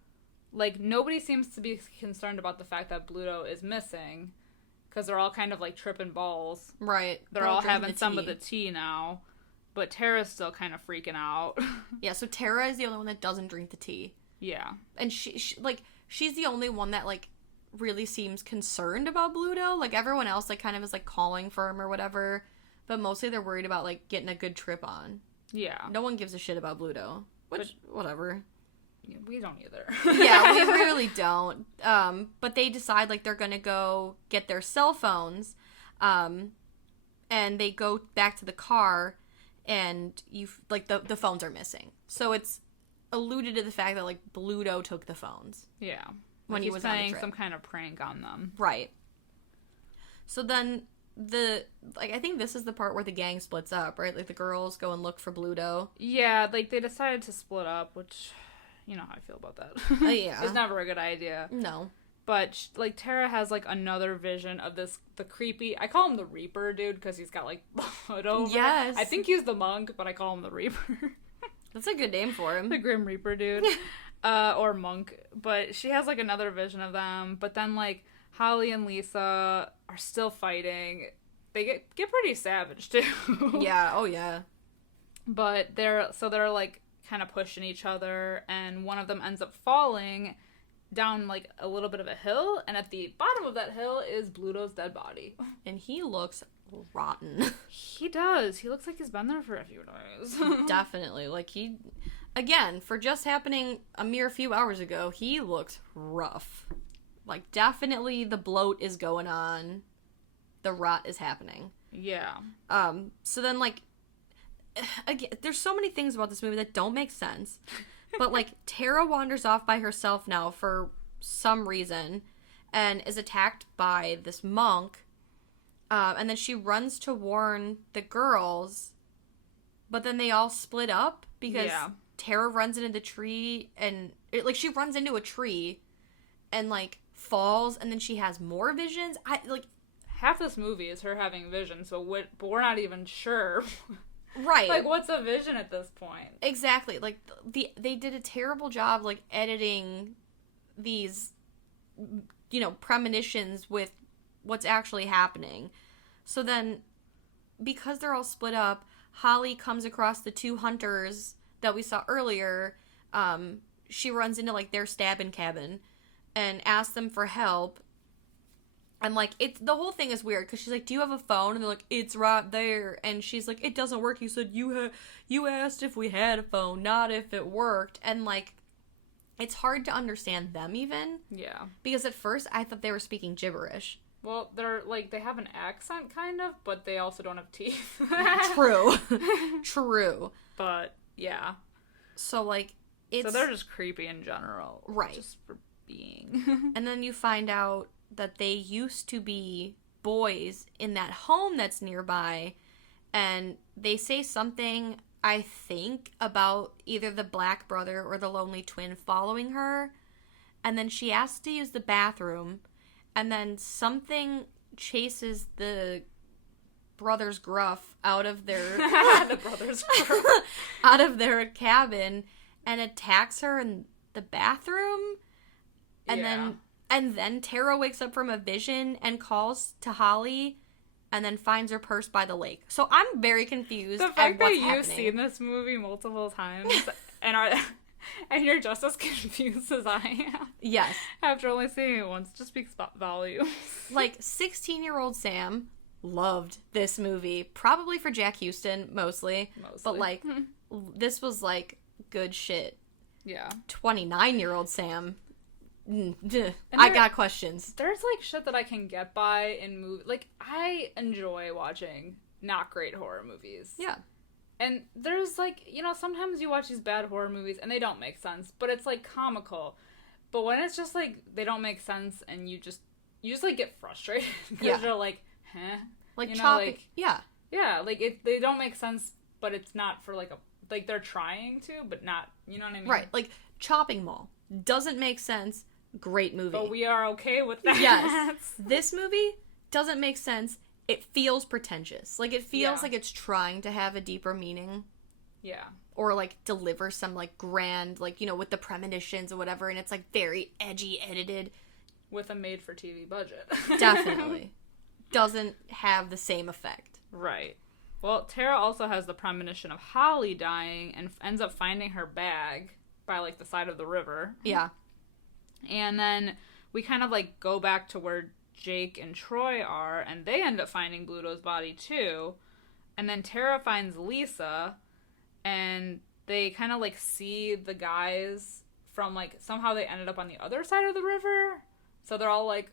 like, nobody seems to be concerned about the fact that Bluto is missing. Because they're all kind of, like, tripping balls. Right. They're all having some of the tea now. But Tara's still kind of freaking out. Yeah, so Tara is the only one that doesn't drink the tea. Yeah. And she's the only one that, like, really seems concerned about Bluto. Like, everyone else, like, kind of is, like, calling for him or whatever. But mostly they're worried about, like, getting a good trip on. Yeah. No one gives a shit about Bluto. Which, whatever. We don't either. Yeah, we really don't. But they decide, like, they're gonna go get their cell phones. And they go back to the car, and the phones are missing. So it's alluded to the fact that, like, Bluto took the phones. Yeah. When he was playing on some kind of prank on them. Right. So then I think this is the part where the gang splits up, right? Like, the girls go and look for Bluto. Yeah, like, they decided to split up, which, you know how I feel about that. Yeah. It's never a good idea. No. But, like, Tara has, like, another vision of the creepy... I call him the Reaper, dude, because he's got, like, blood over. Yes. I think he's the monk, but I call him the Reaper. That's a good name for him. The Grim Reaper, dude. Or monk. But she has, like, another vision of them. But then, like, Holly and Lisa are still fighting. They get pretty savage, too. Yeah, oh yeah. But they're like, kind of pushing each other, and one of them ends up falling down, like, a little bit of a hill, and at the bottom of that hill is Bluto's dead body. And he looks rotten. He does. He looks like he's been there for a few days. Definitely. Like, again, for just happening a mere few hours ago, he looks rough. Like, definitely the bloat is going on. The rot is happening. Yeah. So then, like, again, there's so many things about this movie that don't make sense. But, like, Tara wanders off by herself now for some reason and is attacked by this monk. And then she runs to warn the girls, but then they all split up because Tara runs into the tree and, she runs into a tree and, like, falls, and then she has more visions. Half this movie is her having visions, but we're not even sure. Right. Like, what's a vision at this point? Exactly. Like, they did a terrible job, like, editing these, premonitions with what's actually happening. So then, because they're all split up, Holly comes across the two hunters that we saw earlier. She runs into, like, their stabbing cabin and asks them for help. And, like, the whole thing is weird, because she's like, do you have a phone? And they're like, it's right there. And she's like, it doesn't work. You said you asked if we had a phone, not if it worked. And, like, it's hard to understand them, even. Yeah. Because at first, I thought they were speaking gibberish. Well, they're, like, they have an accent, kind of, but they also don't have teeth. True. True. But, yeah. So, like, it's... So they're just creepy in general. Right. Just for being. And then you find out that they used to be boys in that home that's nearby, and they say something I think, about either the black brother or the lonely twin following her. And then she asks to use the bathroom. And then something chases the brothers Gruff out of their the brothers Gruff out of their cabin and attacks her in the bathroom. And then Tara wakes up from a vision and calls to Holly and then finds her purse by the lake. So I'm very confused. The fact that you've seen this movie multiple times and you're just as confused as I am. Yes. After only seeing it once, just speaks volumes. Like, 16-year-old Sam loved this movie. Probably for Jack Houston, mostly. But, like, this was, like, good shit. Yeah. 29-year-old Sam. I got questions. There's, like, shit that I can get by in movies. Like, I enjoy watching not great horror movies. Yeah. And there's, like, you know, sometimes you watch these bad horror movies and they don't make sense, but it's, like, comical. But when it's just, like, they don't make sense and you just like, get frustrated. Because you're like, huh? Like, you know, chopping. like, yeah. Yeah, like, they don't make sense, but it's not for, like, like, they're trying to, but not, you know what I mean? Right. Like, Chopping Mall. Doesn't make sense. Great movie. But we are okay with that. Yes. This movie doesn't make sense. It feels pretentious. Like, it feels like it's trying to have a deeper meaning. Yeah. Or, like, deliver some, like, grand, like, you know, with the premonitions or whatever, and it's, like, very edgy edited. With a made-for-TV budget. Definitely. Doesn't have the same effect. Right. Well, Tara also has the premonition of Holly dying and ends up finding her bag by, like, the side of the river. Yeah. And then we kind of, like, go back to where Jake and Troy are, and they end up finding Bluto's body, too. And then Tara finds Lisa, and they kind of, like, see the guys from, like, somehow they ended up on the other side of the river. So they're all, like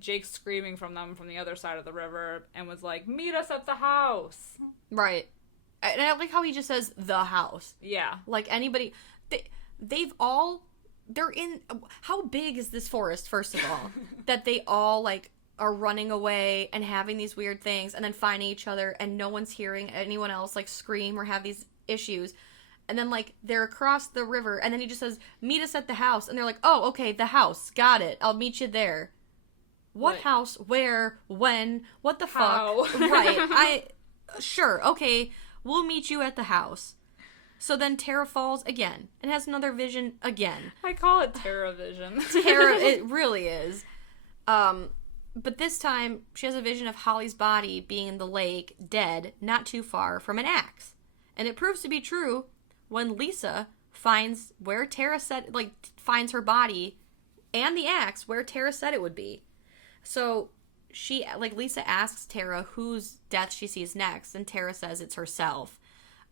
Jake screaming from them from the other side of the river and was like, meet us at the house. Right. And I like how he just says, the house. Yeah. Like, anybody... They're in... How big is this forest, first of all? That they all, like, are running away and having these weird things and then finding each other and no one's hearing anyone else, like, scream or have these issues. And then, like, they're across the river and then he just says, meet us at the house. And they're like, oh, okay, the house. Got it. I'll meet you there. What house? Where? When? What the How? fuck? Right. Sure, okay, we'll meet you at the house. So then Tara falls again and has another vision again. I call it Tara Vision. Tara, it really is. But this time, she has a vision of Holly's body being in the lake, dead, not too far from an axe. And it proves to be true when Lisa finds where Tara said, like, finds her body and the axe where Tara said it would be. So she, like, Lisa asks Tara whose death she sees next, and Tara says it's herself.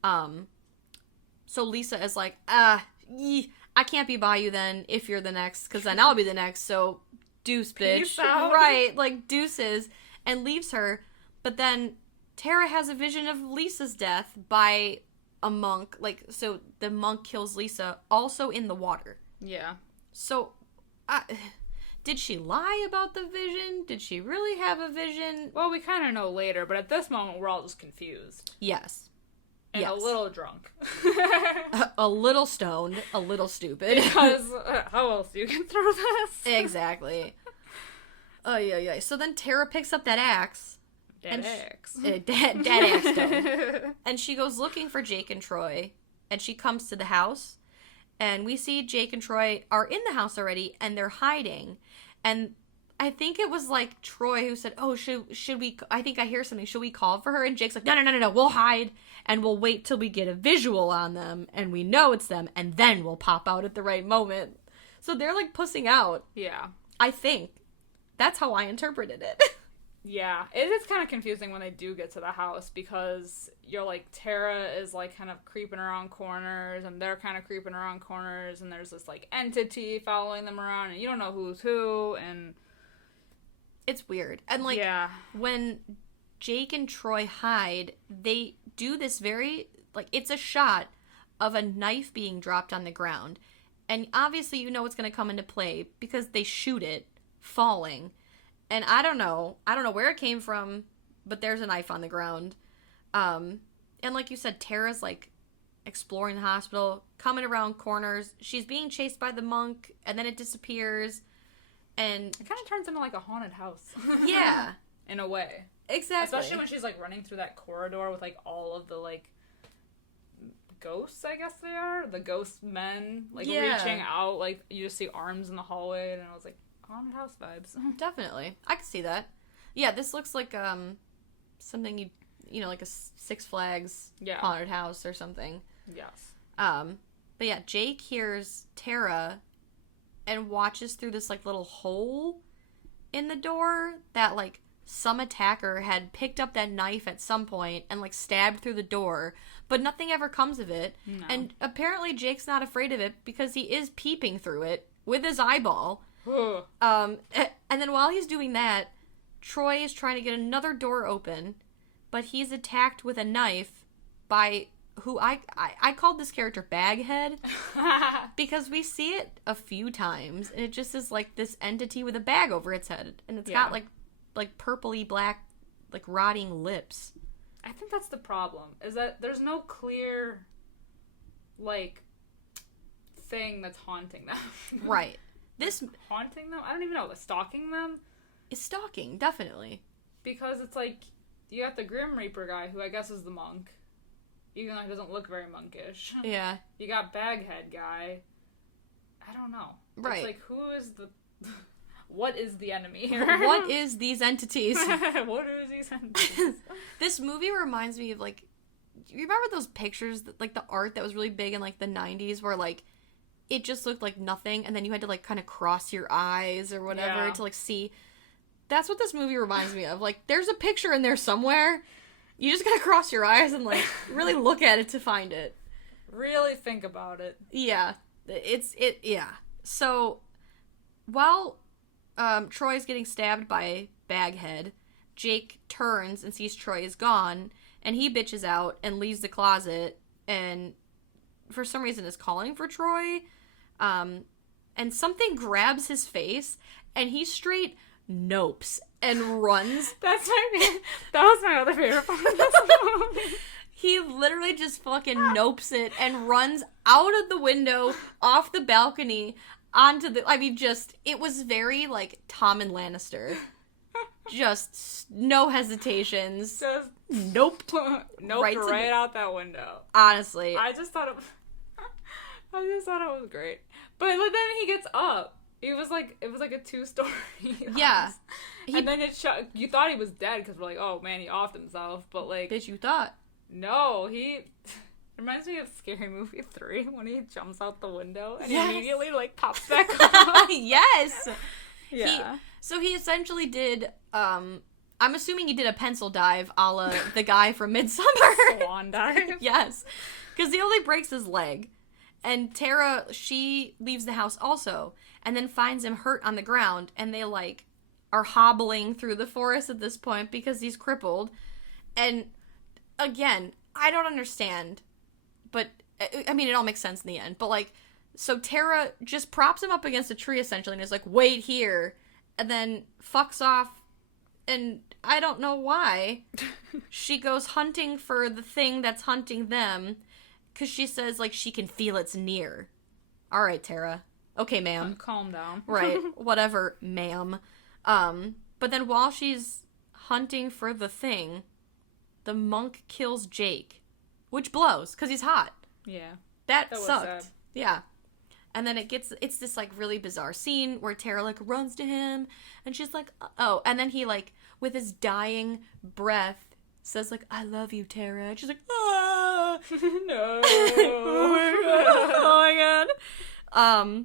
So Lisa is like, I can't be by you then if you're the next, because then I'll be the next, so deuce, bitch. Peace out. Right, like, deuces, and leaves her. But then Tara has a vision of Lisa's death by a monk, like, so the monk kills Lisa, also in the water. Yeah. So, did she lie about the vision? Did she really have a vision? Well, we kind of know later, but at this moment, we're all just confused. Yes. And a little drunk. A little stoned, a little stupid. Because how else do you get through this? Exactly. Yeah. So then Tara picks up that axe. Dead axe. Dead axe stone. And she goes looking for Jake and Troy. And she comes to the house. And we see Jake and Troy are in the house already. And they're hiding. And I think it was, like, Troy who said, oh, should we, I think I hear something. Should we call for her? And Jake's like, no. We'll hide. And we'll wait till we get a visual on them. And we know it's them. And then we'll pop out at the right moment. So they're, like, pussing out. Yeah. I think. That's how I interpreted it. Yeah. It is kind of confusing when they do get to the house. Because you're, like, Tara is, like, kind of creeping around corners. And they're kind of creeping around corners. And there's this, like, entity following them around. And you don't know who's who. And it's weird. And, like, when Jake and Troy hide, they do this very, like, it's a shot of a knife being dropped on the ground. And obviously you know it's going to come into play because they shoot it falling. And I don't know where it came from, but there's a knife on the ground. And like you said, Tara's, like, exploring the hospital, coming around corners. She's being chased by the monk, and then it disappears. And it kind of turns into, like, a haunted house. Yeah. In a way. Exactly. Especially when she's, like, running through that corridor with, like, all of the, like, ghosts, I guess they are. The ghost men, like, reaching out. Like, you just see arms in the hallway, and I was like, haunted house vibes. Definitely. I can see that. Yeah, this looks like, something you know, like a Six Flags haunted house or something. Yes. But yeah, Jake hears Tara and watches through this, like, little hole in the door that, like, some attacker had picked up that knife at some point and, like, stabbed through the door, but nothing ever comes of it. No. And apparently Jake's not afraid of it because he is peeping through it with his eyeball. And then while he's doing that, Troy is trying to get another door open, but he's attacked with a knife by who I called this character Baghead because we see it a few times, and it just is like this entity with a bag over its head, and it's got like purpley black, like, rotting lips. I think that's the problem, is that there's no clear, like, thing that's haunting them. Right. Haunting them? I don't even know. Stalking them? It's stalking, definitely. Because it's like, you got the Grim Reaper guy, who I guess is the monk, even though he doesn't look very monkish. Yeah. You got Baghead guy. I don't know. Right. It's like, who is the... What is the enemy here? What is these entities? What are these entities? This movie reminds me of, like... You remember those pictures, like, the art that was really big in, like, the 90s, where, like, it just looked like nothing, and then you had to, like, kind of cross your eyes or whatever to, like, see... That's what this movie reminds me of. Like, there's a picture in there somewhere. You just gotta cross your eyes and, like, really look at it to find it. Really think about it. Yeah. Yeah. So, while Troy's getting stabbed by Baghead, Jake turns and sees Troy is gone, and he bitches out and leaves the closet, and for some reason is calling for Troy, and something grabs his face, and he straight nopes and runs. That was my other favorite part of this movie. He literally just fucking nopes it and runs out of the window, off the balcony, onto the... I mean, just... It was very, like, Tom and Lannister. Just no hesitations. Just... Nope. Nope, right out that window. Honestly. I just thought it was great. But then he gets up. It was like a 2-story house. Yeah. And then you thought he was dead because we're like, oh man, he offed himself. But like, bitch, you thought? No, he reminds me of Scary Movie 3 when he jumps out the window and immediately like pops back up. Yes. Yeah. He essentially did. I'm assuming he did a pencil dive, a la the guy from Midsommar. Swan dive. Yes, because he only breaks his leg. And Tara, she leaves the house also, and then finds him hurt on the ground, and they, like, are hobbling through the forest at this point because he's crippled. And, again, I don't understand, but, I mean, it all makes sense in the end, but, like, so Tara just props him up against a tree, essentially, and is like, wait here, and then fucks off, and I don't know why. She goes hunting for the thing that's hunting them, because she says, like, she can feel it's near. All right, Tara. Okay, ma'am. Calm down. Right. Whatever, ma'am. But then while she's hunting for the thing, the monk kills Jake. Which blows, because he's hot. Yeah. That sucked. Sad. Yeah. And then it's this, like, really bizarre scene where Tara, like, runs to him, and she's like, oh. And then he, like, with his dying breath, says, like, I love you, Tara. And she's like, ah! No. Oh my god.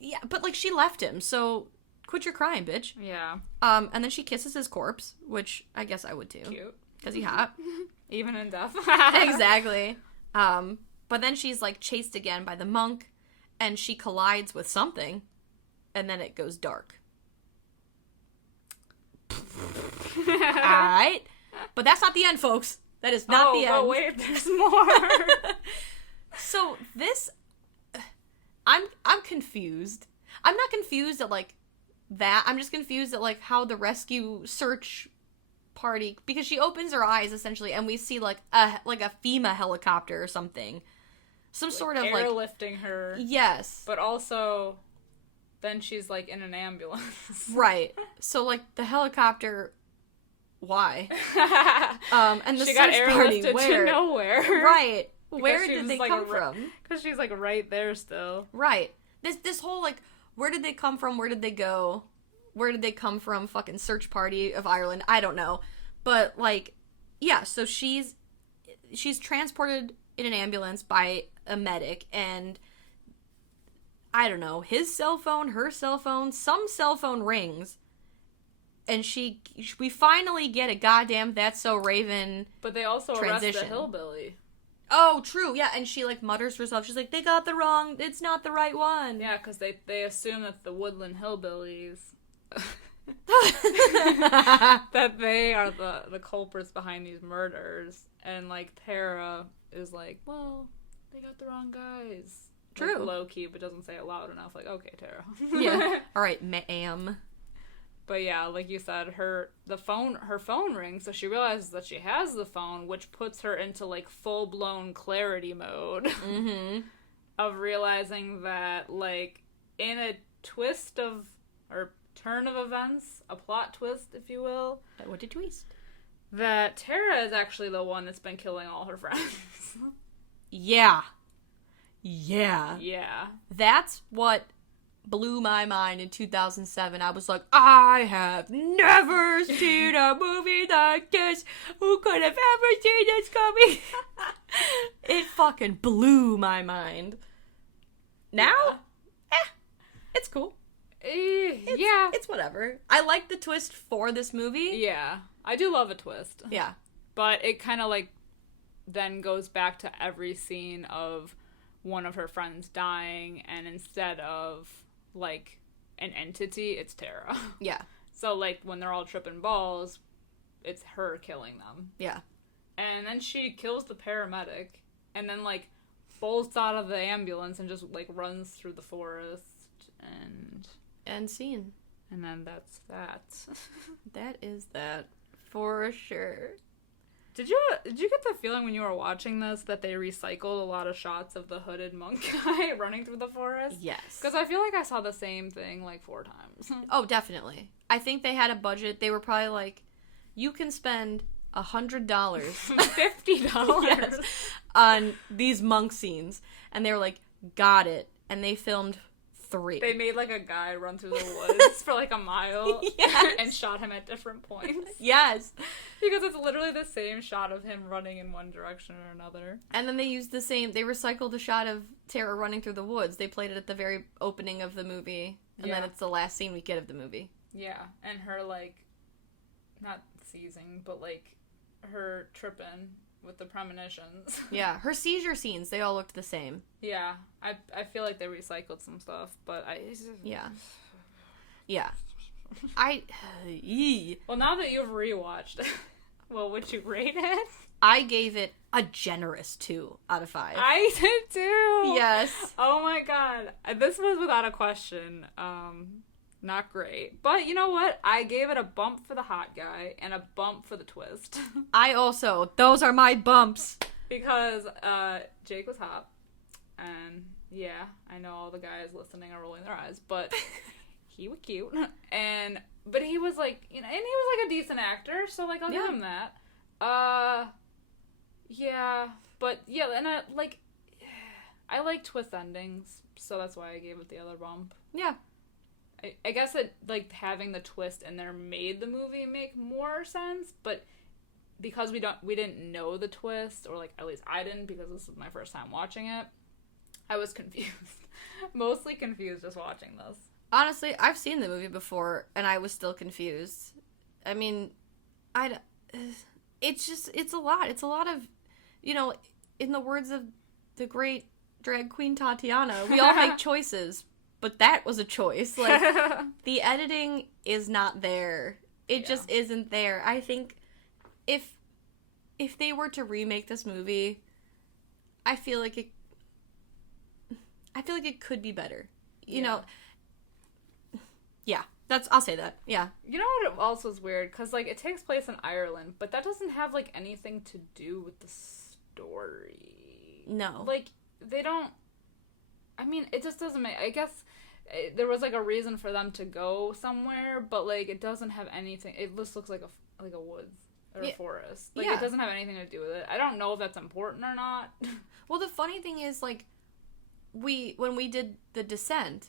Yeah, but, like, she left him, so quit your crying, bitch. Yeah. And then she kisses his corpse, which I guess I would too. Cute. Because he's hot. Even in death. Exactly. But then she's, like, chased again by the monk, and she collides with something, and then it goes dark. Alright. But that's not the end, folks. That is not the end. Oh, wait, there's more. So this, I'm confused. I'm not confused at, like, that. I'm just confused at, like, how the rescue search party, because she opens her eyes essentially, and we see like a FEMA helicopter or something, some like sort of airlifting her. Yes, but also then she's like in an ambulance. Right. So like the helicopter. Why? And the she search got party, airlifted where? to nowhere. Right. Where did they come from? Because she's like right there still. Right. This whole like, where did they come from? Where did they go? Where did they come from? Fucking search party of Ireland. I don't know. But like, yeah, so she's transported in an ambulance by a medic, and I don't know, his cell phone, her cell phone, some cell phone rings. And we finally get a goddamn That's So Raven. But they also arrest the hillbilly. Oh, true, yeah, and she, like, mutters to herself. She's like, it's not the right one. Yeah, because they assume that the Woodland Hillbillies, that they are the culprits behind these murders. And, like, Tara is like, well, they got the wrong guys. True. Like, low-key, but doesn't say it loud enough. Like, okay, Tara. Yeah. All right, ma'am. But yeah, like you said, her phone rings, so she realizes that she has the phone, which puts her into like full-blown clarity mode. Mm-hmm. Of realizing that, like, in a twist of, or turn of events, a plot twist, if you will. What a twist. That Tara is actually the one that's been killing all her friends. Yeah. Yeah. Yeah. That's what blew my mind in 2007. I was like, I have never seen a movie like this. Who could have ever seen this coming? It fucking blew my mind. Now, it's cool. It's whatever. I like the twist for this movie. Yeah, I do love a twist. Yeah. But it kind of like then goes back to every scene of one of her friends dying, and instead of like an entity, it's Tara. Yeah. So like when they're all tripping balls, it's her killing them. Yeah. And then she kills the paramedic and then like bolts out of the ambulance and just like runs through the forest and scene. And then that's that. That is that for sure. Did you get the feeling when you were watching this that they recycled a lot of shots of the hooded monk guy running through the forest? Yes. Because I feel like I saw the same thing like 4 times. Oh, definitely. I think they had a budget. They were probably like, you can spend $100, $50 yes, on these monk scenes. And they were like, got it. And they filmed 3. They made like a guy run through the woods for like a mile. Yes. And shot him at different points. Yes. Because it's literally the same shot of him running in one direction or another. And then they recycled the shot of Tara running through the woods. They played it at the very opening of the movie. And then it's the last scene we get of the movie. Yeah. And her like, not seizing, but like her tripping with the premonitions. Yeah. Her seizure scenes, they all looked the same. Yeah. I feel like they recycled some stuff, but Yeah. Yeah. Well, now that you've rewatched, well, would you rate it? I gave it a generous 2 out of 5. I did too. Yes. Oh my god. This was without a question. Not great. But you know what? I gave it a bump for the hot guy and a bump for the twist. Those are my bumps. Because Jake was hot. And yeah, I know all the guys listening are rolling their eyes, but he was cute. But he was like, and he was like a decent actor, so like I'll give him that. Yeah, but yeah, and I like twist endings, so that's why I gave it the other bump. Yeah. I guess it, like, having the twist in there made the movie make more sense, but because we didn't know the twist, or, like, at least I didn't, because this was my first time watching it, I was confused. Mostly confused just watching this. Honestly, I've seen the movie before, and I was still confused. I mean, it's a lot. It's a lot of, in the words of the great drag queen Tatiana, we all make choices. But that was a choice. Like, the editing is not there. It just isn't there. I think if they were to remake this movie, I feel like it could be better. You know. Yeah. I'll say that. Yeah. You know what else was weird? Because, like, it takes place in Ireland, but that doesn't have, like, anything to do with the story. No. Like, they don't... I mean, it just doesn't make... I guess there was, like, a reason for them to go somewhere, but, like, it doesn't have anything... It just looks like a woods or a forest. Like, it doesn't have anything to do with it. I don't know if that's important or not. Well, the funny thing is, like, when we did The Descent...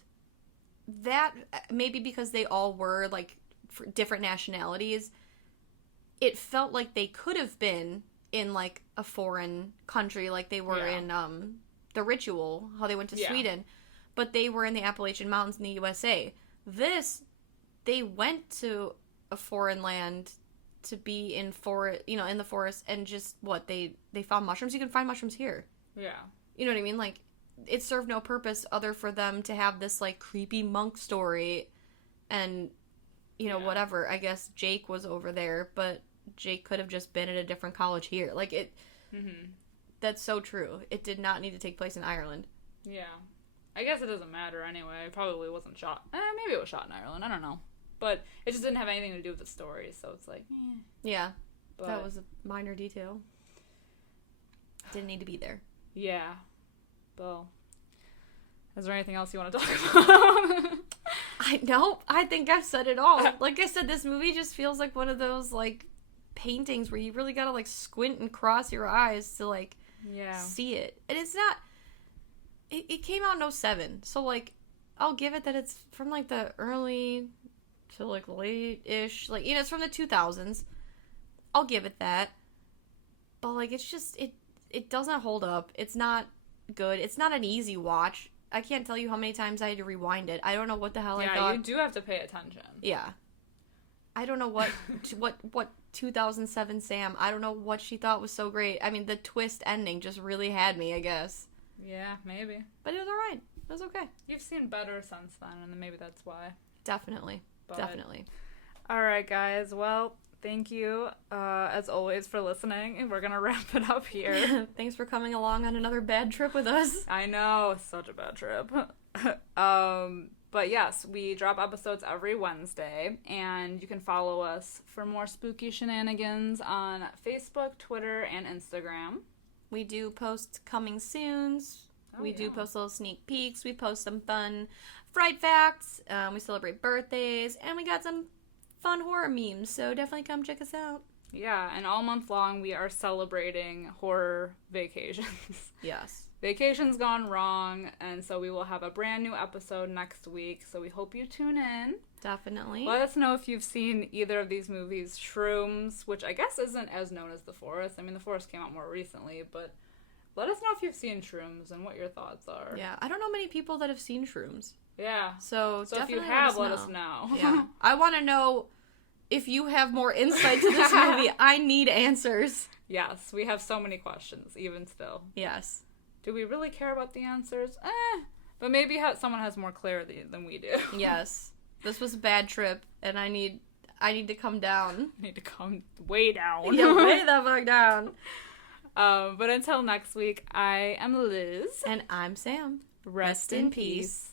That, maybe because they all were, like, different nationalities, it felt like they could have been in, like, a foreign country, like they were in The Ritual, how they went to Sweden, but they were in the Appalachian Mountains in the USA. They went to a foreign land to be in in the forest, and just, they found mushrooms? You can find mushrooms here. Yeah. You know what I mean? Like, it served no purpose other for them to have this, like, creepy monk story and, whatever. I guess Jake was over there, but Jake could have just been at a different college here. Like, it... Mm-hmm. That's so true. It did not need to take place in Ireland. Yeah. I guess it doesn't matter anyway. It probably wasn't shot... maybe it was shot in Ireland. I don't know. But it just didn't have anything to do with the story, so it's like, Yeah. But... That was a minor detail. Didn't need to be there. Yeah. Well, is there anything else you want to talk about? I think I've said it all. Like I said, this movie just feels like one of those, like, paintings where you really gotta, like, squint and cross your eyes to, like, see it. And it's not... It came out in 2007, so, like, I'll give it that it's from, like, the early to, like, late-ish. Like, it's from the 2000s. I'll give it that. But, like, it's just... It doesn't hold up. It's not... good. It's not an easy watch. I can't tell you how many times I had to rewind it. I don't know what the hell I thought. Yeah, you do have to pay attention. Yeah. I don't know what 2007 Sam, I don't know what she thought was so great. I mean, the twist ending just really had me, I guess. Yeah, maybe. But it was alright. It was okay. You've seen better since then, and maybe that's why. Definitely. Definitely. Alright, guys. Well... Thank you, as always, for listening, and we're gonna wrap it up here. Thanks for coming along on another bad trip with us. I know, such a bad trip. But yes, we drop episodes every Wednesday, and you can follow us for more spooky shenanigans on Facebook, Twitter, and Instagram. We do post coming soons. We do post little sneak peeks. We post some fun Fright facts. We celebrate birthdays, and we got some fun horror memes, so definitely come check us out. Yeah, and all month long we are celebrating horror vacations. Yes. Vacation's gone wrong, and so we will have a brand new episode next week, so we hope you tune in. Definitely. Let us know if you've seen either of these movies. Shrooms, which I guess isn't as known as The Forest. I mean, The Forest came out more recently, but let us know if you've seen Shrooms and what your thoughts are. Yeah, I don't know many people that have seen Shrooms. Yeah. So if you have, let us know. Yeah. I want to know if you have more insight to this movie. I need answers. Yes, we have so many questions, even still. Yes. Do we really care about the answers? But maybe someone has more clarity than we do. Yes. This was a bad trip, and I need to come down. I need to come way down. Yeah, way the fuck down. But until next week, I am Liz. And I'm Sam. Rest in peace.